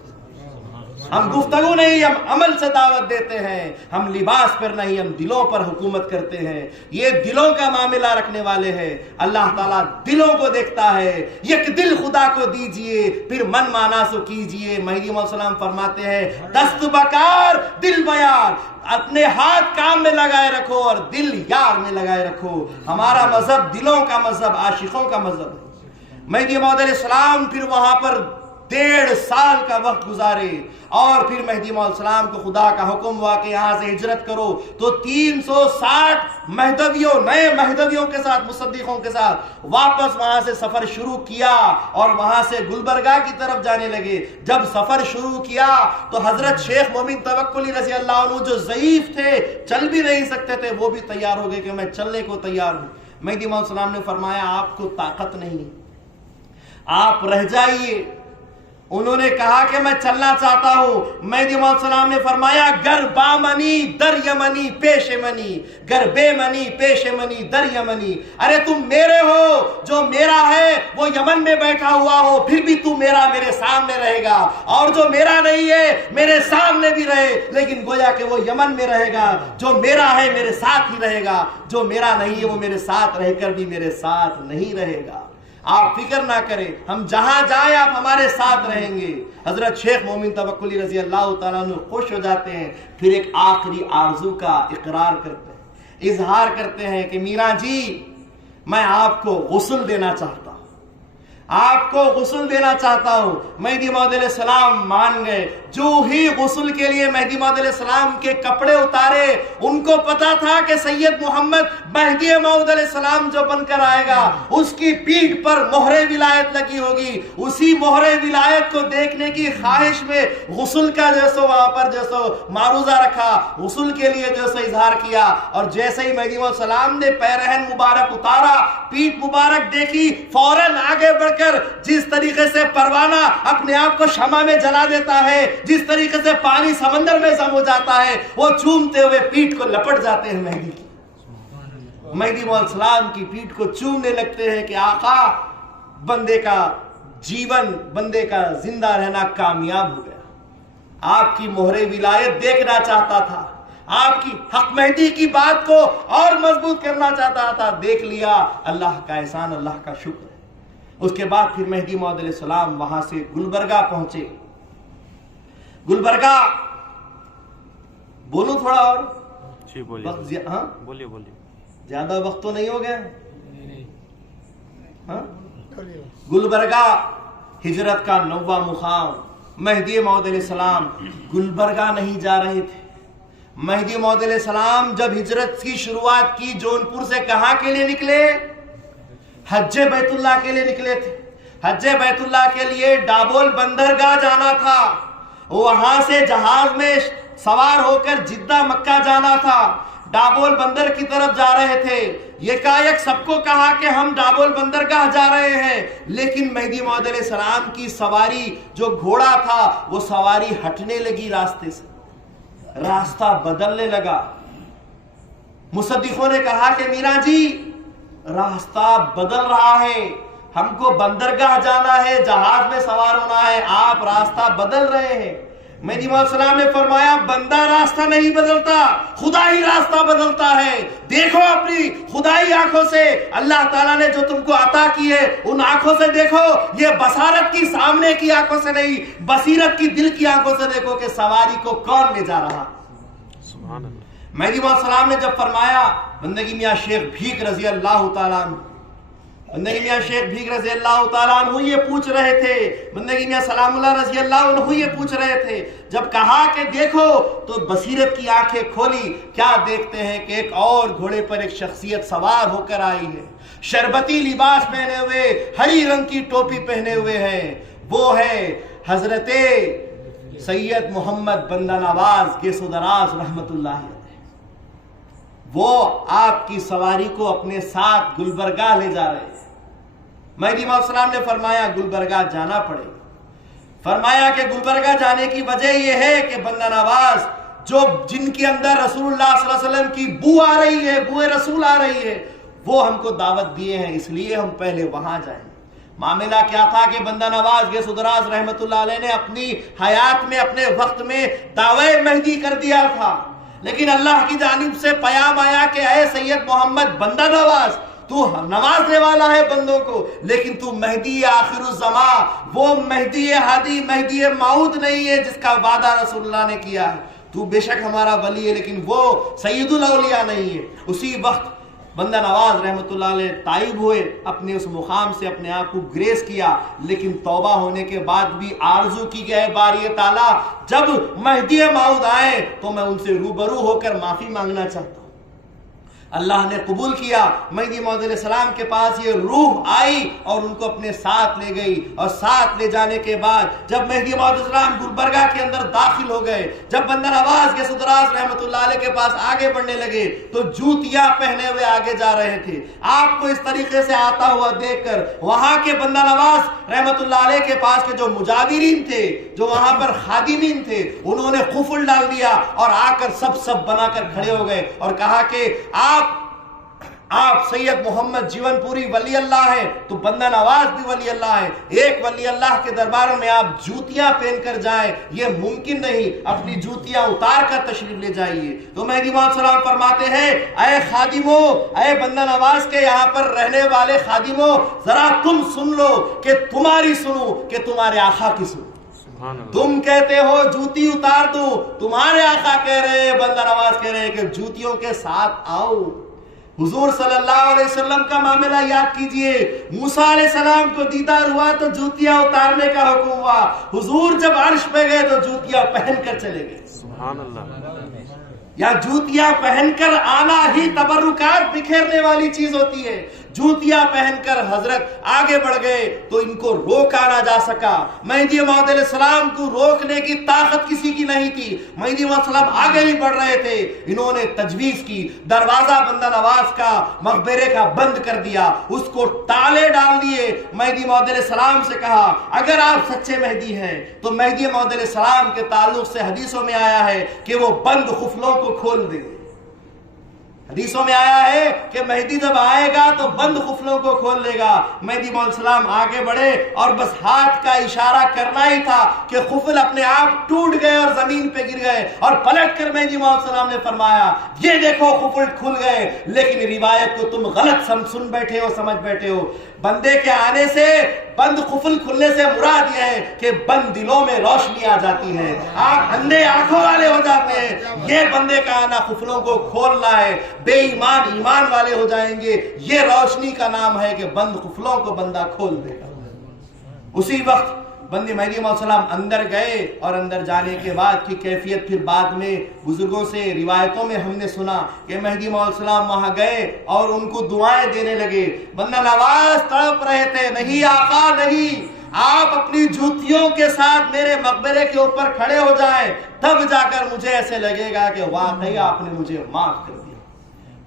ہم گفتگو نہیں، ہم عمل سے دعوت دیتے ہیں. ہم لباس پر نہیں، ہم دلوں پر حکومت کرتے ہیں. یہ دلوں کا معاملہ رکھنے والے ہیں. اللہ تعالیٰ دلوں کو دیکھتا ہے. یک دل خدا کو دیجئے، پھر من مانا سو کیجئے. مہدی موعود علیہ السلام فرماتے ہیں دست بکار دل بیار، اپنے ہاتھ کام میں لگائے رکھو اور دل یار میں لگائے رکھو. ہمارا مذہب دلوں کا مذہب، عاشقوں کا مذہب ہے. مہدی موعود علیہ السلام پھر وہاں پر 1.5 سال کا وقت گزارے اور پھر مہدی موعود علیہ السلام کو خدا کا حکم ہوا کہ یہاں سے ہجرت کرو، تو 360 مہدویوں، نئے مہدویوں کے ساتھ، مصدقوں کے ساتھ واپس وہاں سے سفر شروع کیا اور وہاں سے گلبرگہ کی طرف جانے لگے۔ جب سفر شروع کیا تو حضرت شیخ مومن توکلی رضی اللہ عنہ جو ضعیف تھے، چل بھی نہیں سکتے تھے، وہ بھی تیار ہو گئے کہ میں چلنے کو تیار ہوں۔ مہدی موعود علیہ السلام نے فرمایا آپ کو طاقت نہیں، آپ رہ جائیے۔ انہوں نے کہا کہ میں چلنا چاہتا ہوں۔ مہدی موعود علیہ السلام نے فرمایا گر با منی در یمنی پیش منی، گر بے منی پیش منی در یمنی، ارے تم میرے ہو، جو میرا ہے وہ یمن میں بیٹھا ہوا ہو، پھر بھی تو میرا میرے سامنے رہے گا، اور جو میرا نہیں ہے میرے سامنے بھی رہے لیکن گویا کہ وہ یمن میں رہے گا۔ جو میرا ہے میرے ساتھ ہی رہے گا، جو میرا نہیں ہے وہ میرے ساتھ رہ کر بھی میرے ساتھ نہیں رہے گا۔ آپ فکر نہ کریں، ہم جہاں جائیں آپ ہمارے ساتھ رہیں گے۔ حضرت شیخ مومن توکلی رضی اللہ تعالیٰ عنہ خوش ہو جاتے ہیں، پھر ایک آخری آرزو کا اقرار کرتے ہیں، اظہار کرتے ہیں کہ میاں جی میں آپ کو غسل دینا چاہتا ہوں، آپ کو غسل دینا چاہتا ہوں۔ مہدی موعود علیہ السلام مان گئے۔ جو ہی غسل کے لیے مہدی موعود علیہ السلام کے کپڑے اتارے، ان کو پتا تھا کہ سید محمد مہدی موعود علیہ السلام جو بن کر آئے گا اس کی پیٹھ پر مہر ولایت لگی ہوگی۔ اسی مہر ولایت کو دیکھنے کی خواہش میں غسل کا جیسو وہاں پر جیسو معروضہ رکھا، غسل کے لیے جیسو اظہار کیا، اور جیسے ہی مہدی موعود علیہ السلام نے پیرہن مبارک اتارا، پیٹھ مبارک دیکھی، فوراً آگے بڑھ کر جس طریقے سے پروانہ اپنے آپ کو شمع میں جلا دیتا ہے، جس طریقے سے پانی سمندر میں ضم ہو جاتا ہے، وہ چومتے ہوئے پیٹھ کو لپٹ جاتے ہیں مہدی کی۔ مہدی موعود علیہ السلام کی پیٹھ کو چومنے لگتے ہیں کہ آقا بندے کا جیون، بندے کا زندہ رہنا کامیاب ہو گیا، آپ کی مہر ولایت دیکھنا چاہتا تھا، آپ کی حق مہدی کی بات کو اور مضبوط کرنا چاہتا تھا، دیکھ لیا، اللہ کا احسان، اللہ کا شکر ہے۔ اس کے بعد پھر مہدی موعود علیہ السلام وہاں سے گلبرگہ پہنچے۔ گلبرگہ بولوں تھوڑا اور جی بولیے، ہاں بولیے بولیے، زیادہ وقت تو نہیں ہو گیا؟ ہاں، گلبرگہ ہجرت کا 9واں مقام۔ مہدی موعود علیہ السلام گلبرگہ نہیں جا رہے تھے۔ مہدی موعود علیہ السلام جب ہجرت کی شروعات کی، جونپور سے کہاں کے لیے نکلے؟ حج بیت اللہ کے لیے نکلے تھے۔ حج بیت اللہ کے لیے ڈابول بندرگاہ جانا تھا، وہاں سے جہاز میں سوار ہو کر جدہ مکہ جانا تھا، ڈابول بندر کی طرف جا رہے تھے۔ یکایک سب کو کہا کہ ہم ڈابول بندرگاہ جا رہے ہیں، لیکن مہدی موعود علیہ السلام کی سواری جو گھوڑا تھا وہ سواری ہٹنے لگی راستے سے، راستہ بدلنے لگا۔ مصدقوں نے کہا کہ میرا جی راستہ بدل رہا ہے، ہم کو بندرگاہ جانا ہے، جہاز میں سوار ہونا ہے، آپ راستہ بدل رہے ہیں۔ مہدی موعود علیہ السلام نے فرمایا بندہ راستہ نہیں بدلتا، خدا ہی راستہ بدلتا ہے۔ دیکھو اپنی خدائی آنکھوں سے، اللہ تعالیٰ نے جو تم کو عطا کی ہے ان آنکھوں سے دیکھو، یہ بصارت کی سامنے کی آنکھوں سے نہیں، بصیرت کی دل کی آنکھوں سے دیکھو کہ سواری کو کون لے جا رہا۔ سبحان اللہ۔ مہدی موعود علیہ السلام نے جب فرمایا، بندگی میاں شیخ بھیک رضی اللہ تعالیٰ عنہ، بندگی میاں شیخ بھیک رضی اللہ تعالیٰ عنہ یہ پوچھ رہے تھے، بندگی میاں سلام اللہ رضی اللہ عنہ یہ پوچھ رہے تھے، جب کہا کہ دیکھو تو بصیرت کی آنکھیں کھولی، کیا دیکھتے ہیں کہ ایک اور گھوڑے پر ایک شخصیت سوار ہو کر آئی ہے، شربتی لباس پہنے ہوئے، ہری رنگ کی ٹوپی پہنے ہوئے ہیں، وہ ہے حضرت سید محمد بندہ نواز گیسو دراز رحمت اللہ علیہ۔ وہ آپ کی سواری کو اپنے ساتھ گلبرگہ لے جا رہے ہیں۔ مہدی موعود علیہ السلام نے فرمایا گلبرگہ جانا پڑے گا۔ فرمایا کہ گلبرگہ جانے کی وجہ یہ ہے کہ بندہ نواز جو جن کے اندر رسول اللہ صلی اللہ علیہ وسلم کی بو آ رہی ہے، بوئے رسول آ رہی ہے، وہ ہم کو دعوت دیے ہیں، اس لیے ہم پہلے وہاں جائیں۔ معاملہ کیا تھا کہ بندہ نواز گیسو دراز رحمت اللہ علیہ نے اپنی حیات میں، اپنے وقت میں دعوی مہدی کر دیا تھا، لیکن اللہ کی جانب سے پیام آیا کہ اے سید محمد بندہ نواز، تو نوازنے والا ہے بندوں کو، لیکن تو مہدی آخر الزمان، وہ مہدی ہادی، مہدی موعود نہیں ہے جس کا وعدہ رسول اللہ نے کیا ہے۔ تو بے شک ہمارا ولی ہے لیکن وہ سید الاولیاء نہیں ہے۔ اسی وقت بندہ نواز رحمۃ اللہ علیہ تائب ہوئے، اپنے اس مقام سے اپنے آپ کو گریز کیا، لیکن توبہ ہونے کے بعد بھی آرزو کی گئے باری تعالیٰ جب مہدی موعود آئے تو میں ان سے روبرو ہو کر معافی مانگنا چاہتا ہوں۔ اللہ نے قبول کیا، مہدی موعود علیہ السلام کے پاس یہ روح آئی اور ان کو اپنے ساتھ لے گئی، اور ساتھ لے جانے کے بعد جب مہدی موعود علیہ السلام گلبرگہ کے اندر داخل ہو گئے، جب بندہ نواز کے سدراس رحمۃ اللہ علیہ کے پاس آگے بڑھنے لگے تو جوتیاں پہنے ہوئے آگے جا رہے تھے۔ آپ کو اس طریقے سے آتا ہوا دیکھ کر وہاں کے بندہ نواز رحمۃ اللہ علیہ کے پاس کے جو مجاورین تھے، جو وہاں پر خادمین تھے، انہوں نے قفل ڈال دیا اور آ کر سب بنا کر کھڑے ہو گئے اور کہا کہ آپ سید محمد جیون پوری ولی اللہ ہے تو بندہ نواز بھی ولی اللہ ہے، ایک ولی اللہ کے دربار میں آپ جوتیاں پہن کر جائیں یہ ممکن نہیں، اپنی جوتیاں اتار کر تشریف لے جائیے۔ تو مہدی موعود السلام فرماتے ہیں اے خادمو، اے بندہ نواز کے یہاں پر رہنے والے خادمو، ذرا تم سن لو کہ تمہاری سنو کہ تمہارے آقا کی سنو۔ تم کہتے ہو جوتی اتار دوں، تمہارے آقا کہہ رہے ہیں، بندہ نواز کہہ رہے ہیں کہ جوتیوں کے ساتھ آؤ۔ حضور صلی اللہ علیہ وسلم کا معاملہ یاد کیجئے، موسیٰ علیہ السلام کو دیدار ہوا تو جوتیاں اتارنے کا حکم ہوا، حضور جب عرش پہ گئے تو جوتیاں پہن کر چلے گئے۔ سبحان اللہ۔ یا جوتیاں پہن کر آنا ہی تبرکات بکھیرنے والی چیز ہوتی ہے۔ جوتیاں پہن کر حضرت آگے بڑھ گئے تو ان کو روکا نہ جا سکا۔ مہدی موعود علیہ السلام کو روکنے کی طاقت کسی کی نہیں تھی، مہدی موعود علیہ السلام آگے ہی بڑھ رہے تھے۔ انہوں نے تجویز کی، دروازہ بندہ نواز کا مقبرے کا بند کر دیا، اس کو تالے ڈال دیے۔ مہدی موعود علیہ السلام سے کہا اگر آپ سچے مہدی ہیں تو مہدی موعود علیہ السلام کے تعلق سے حدیثوں میں آیا ہے کہ وہ بند قفلوں کو کھول دیں گے۔ حدیثوں میں آیا ہے کہ مہدی جب آئے گا تو بند قفلوں کو کھول دے گا۔ مہدی موعود علیہ السلام آگے بڑھے اور بس ہاتھ کا اشارہ کرنا ہی تھا کہ قفل اپنے آپ ٹوٹ گئے اور زمین پہ گر گئے، اور پلٹ کر مہدی موعود علیہ السلام نے فرمایا یہ دیکھو قفل کھل گئے، لیکن روایت کو تم غلط سن بیٹھے ہو، سمجھ بیٹھے ہو۔ بندے کے آنے سے، بند قفل کھلنے سے مراد یہ ہے کہ بند دلوں میں روشنی آ جاتی ہے، آپ اندھے آنکھوں والے ہو جاتے ہیں۔ یہ بندے کا آنا قفلوں کو کھولنا ہے، بے ایمان ایمان والے ہو جائیں گے، یہ روشنی کا نام ہے کہ بند قفلوں کو بندہ کھول دے گا۔ اسی وقت بندے مہدی موعود علیہ السلام اندر گئے، اور اندر جانے کے بعد کی کیفیت پھر بعد میں بزرگوں سے روایتوں میں ہم نے سنا کہ مہدی موعود علیہ السلام وہاں گئے اور ان کو دعائیں دینے لگے۔ بندہ نواز تڑپ رہے تھے، نہیں آقا نہیں، آپ اپنی جوتیوں کے ساتھ میرے مقبرے کے اوپر کھڑے ہو جائیں، تب جا کر مجھے ایسے لگے گا کہ واقعی آپ نے مجھے معاف کر دیا۔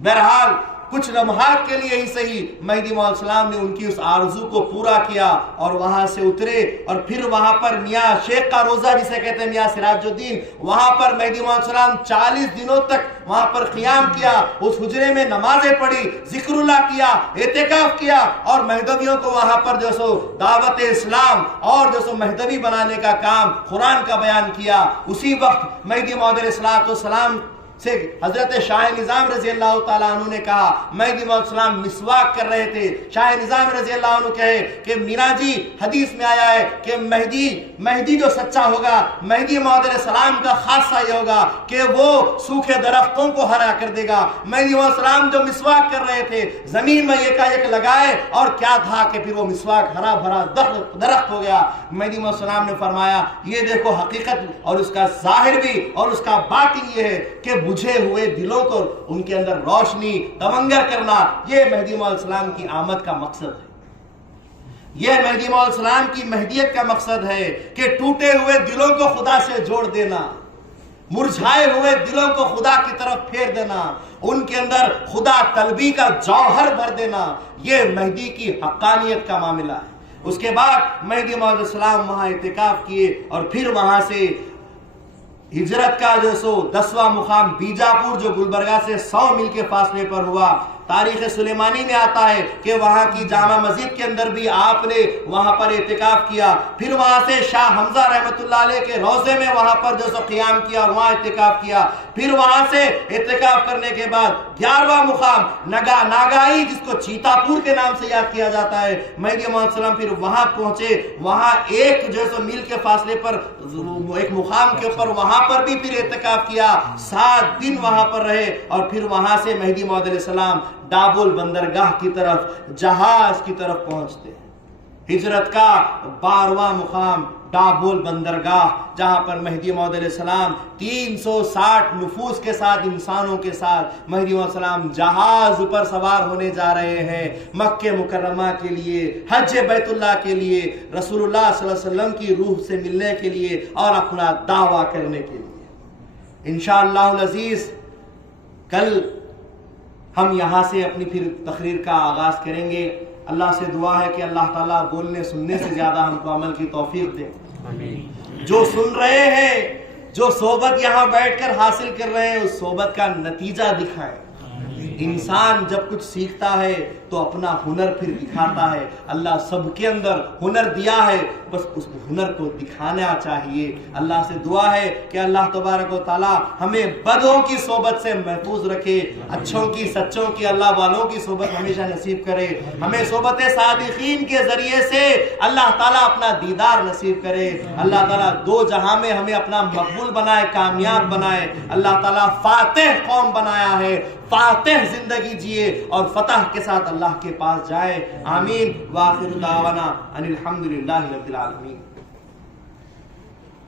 بہرحال کچھ لمحات کے لیے ہی صحیح مہدی موعود علیہ السلام نے ان کی اس آرزو کو پورا کیا اور وہاں سے اترے، اور پھر وہاں پر میاں شیخ کا روزہ جسے کہتے ہیں میاں سراج الدین، وہاں پر مہدی موعود علیہ السلام 40 دنوں تک وہاں پر قیام کیا، اس حجرے میں نمازیں پڑھی، ذکر اللہ کیا، اعتکاف کیا، اور مہدویوں کو وہاں پر جو سو دعوت اسلام اور جو سو مہدوی بنانے کا کام، قرآن کا بیان کیا۔ اسی وقت مہدی موعود علیہ السلام سے حضرت شاہ نظام رضی اللہ تعالیٰ عنہ نے کہا، مہدی موعود علیہ السلام مسواک کر رہے تھے، شاہ نظام رضی اللہ عنہ کہے کہ مینا جی حدیث میں آیا ہے کہ مہدی جو سچا ہوگا، مہدی موعود علیہ السلام کا خاصہ یہ ہوگا کہ وہ سوکھے درختوں کو ہرا کر دے گا۔ مہدی موعود علیہ السلام جو مسواک کر رہے تھے زمین میں یک لگائے، اور کیا تھا کہ پھر وہ مسواک ہرا بھرا درخت ہو گیا۔ مہدی موعود علیہ السلام نے فرمایا یہ دیکھو حقیقت اور اس کا ظاہر بھی اور اس کا باطن یہ ہے کہ بجھے ہوئے دلوں کو ان کے اندر روشنی تمنگر کرنا، یہ مہدی موعود علیہ السلام کی آمد کا مقصد ہے۔ یہ مہدی موعود علیہ السلام کی مہدیت کا مقصد ہے کہ ٹوٹے ہوئے دلوں کو خدا سے جوڑ دینا، مرجھائے ہوئے دلوں کو خدا کی طرف پھیر دینا، ان کے اندر خدا طلبی کا جوہر بھر دینا، یہ مہدی کی حقانیت کا معاملہ ہے۔ اس کے بعد مہدی موعود علیہ السلام وہاں اعتکاف کیے، اور پھر وہاں سے ہجرت کا جو سو 10واں مقام بیجاپور جو گلبرگہ سے 100 میل کے فاصلے پر ہوا۔ تاریخ سلیمانی میں آتا ہے کہ وہاں کی جامع مسجد کے اندر بھی آپ نے وہاں پر اعتکاف کیا، پھر وہاں سے شاہ حمزہ رحمۃ اللہ علیہ کے روضے میں وہاں پر جو سو قیام کیا اور وہاں اعتکاف کیا، پھر وہاں سے اعتکاف کرنے کے بعد 11واں مقام ناگائی جس کو چیتا پور کے نام سے یاد کیا جاتا ہے، مہدی موعود علیہ السلام پھر وہاں پہنچے، وہاں ایک جو سو میل کے فاصلے پر ایک مقام کے اوپر وہاں پر بھی پھر اعتکاف کیا، 7 دن وہاں پر رہے، اور پھر وہاں سے مہدی موعود علیہ السلام ڈابول بندرگاہ کی طرف، جہاز کی طرف پہنچتے ہیں۔ ہجرت کا 12واں مقام ڈابول بندرگاہ، جہاں پر مہدی موعود علیہ السلام 360 نفوس کے ساتھ، انسانوں کے ساتھ مہدی موعود علیہ السلام جہاز پر سوار ہونے جا رہے ہیں مکہ مکرمہ کے لیے، حج بیت اللہ کے لیے، رسول اللہ صلی اللہ علیہ وسلم کی روح سے ملنے کے لیے اور اپنا دعویٰ کرنے کے لیے۔ انشاءاللہ العزیز کل ہم یہاں سے اپنی پھر تقریر کا آغاز کریں گے۔ اللہ سے دعا ہے کہ اللہ تعالیٰ بولنے سننے سے زیادہ ہم کو عمل کی توفیق دے۔ جو سن رہے ہیں، جو صحبت یہاں بیٹھ کر حاصل کر رہے ہیں، اس صحبت کا نتیجہ دکھائیں۔ انسان جب کچھ سیکھتا ہے تو اپنا ہنر پھر دکھاتا ہے۔ اللہ سب کے اندر ہنر دیا ہے، بس اس ہنر کو دکھانا چاہیے۔ اللہ سے دعا ہے کہ اللہ تبارک و تعالی ہمیں بدوں کی صحبت سے محفوظ رکھے، اچھوں کی، سچوں کی، اللہ والوں کی صحبت ہمیشہ نصیب کرے۔ ہمیں صحبت صادقین کے ذریعے سے اللہ تعالیٰ اپنا دیدار نصیب کرے۔ اللہ تعالیٰ دو جہاں میں ہمیں اپنا مقبول بنائے، کامیاب بنائے۔ اللہ تعالیٰ فاتح قوم بنایا ہے، فاتح زندگی جیے اور فتح کے ساتھ اللہ کے پاس جائے۔ آمین۔ وآخر دعوانا ان الحمدللہ رب العالمین۔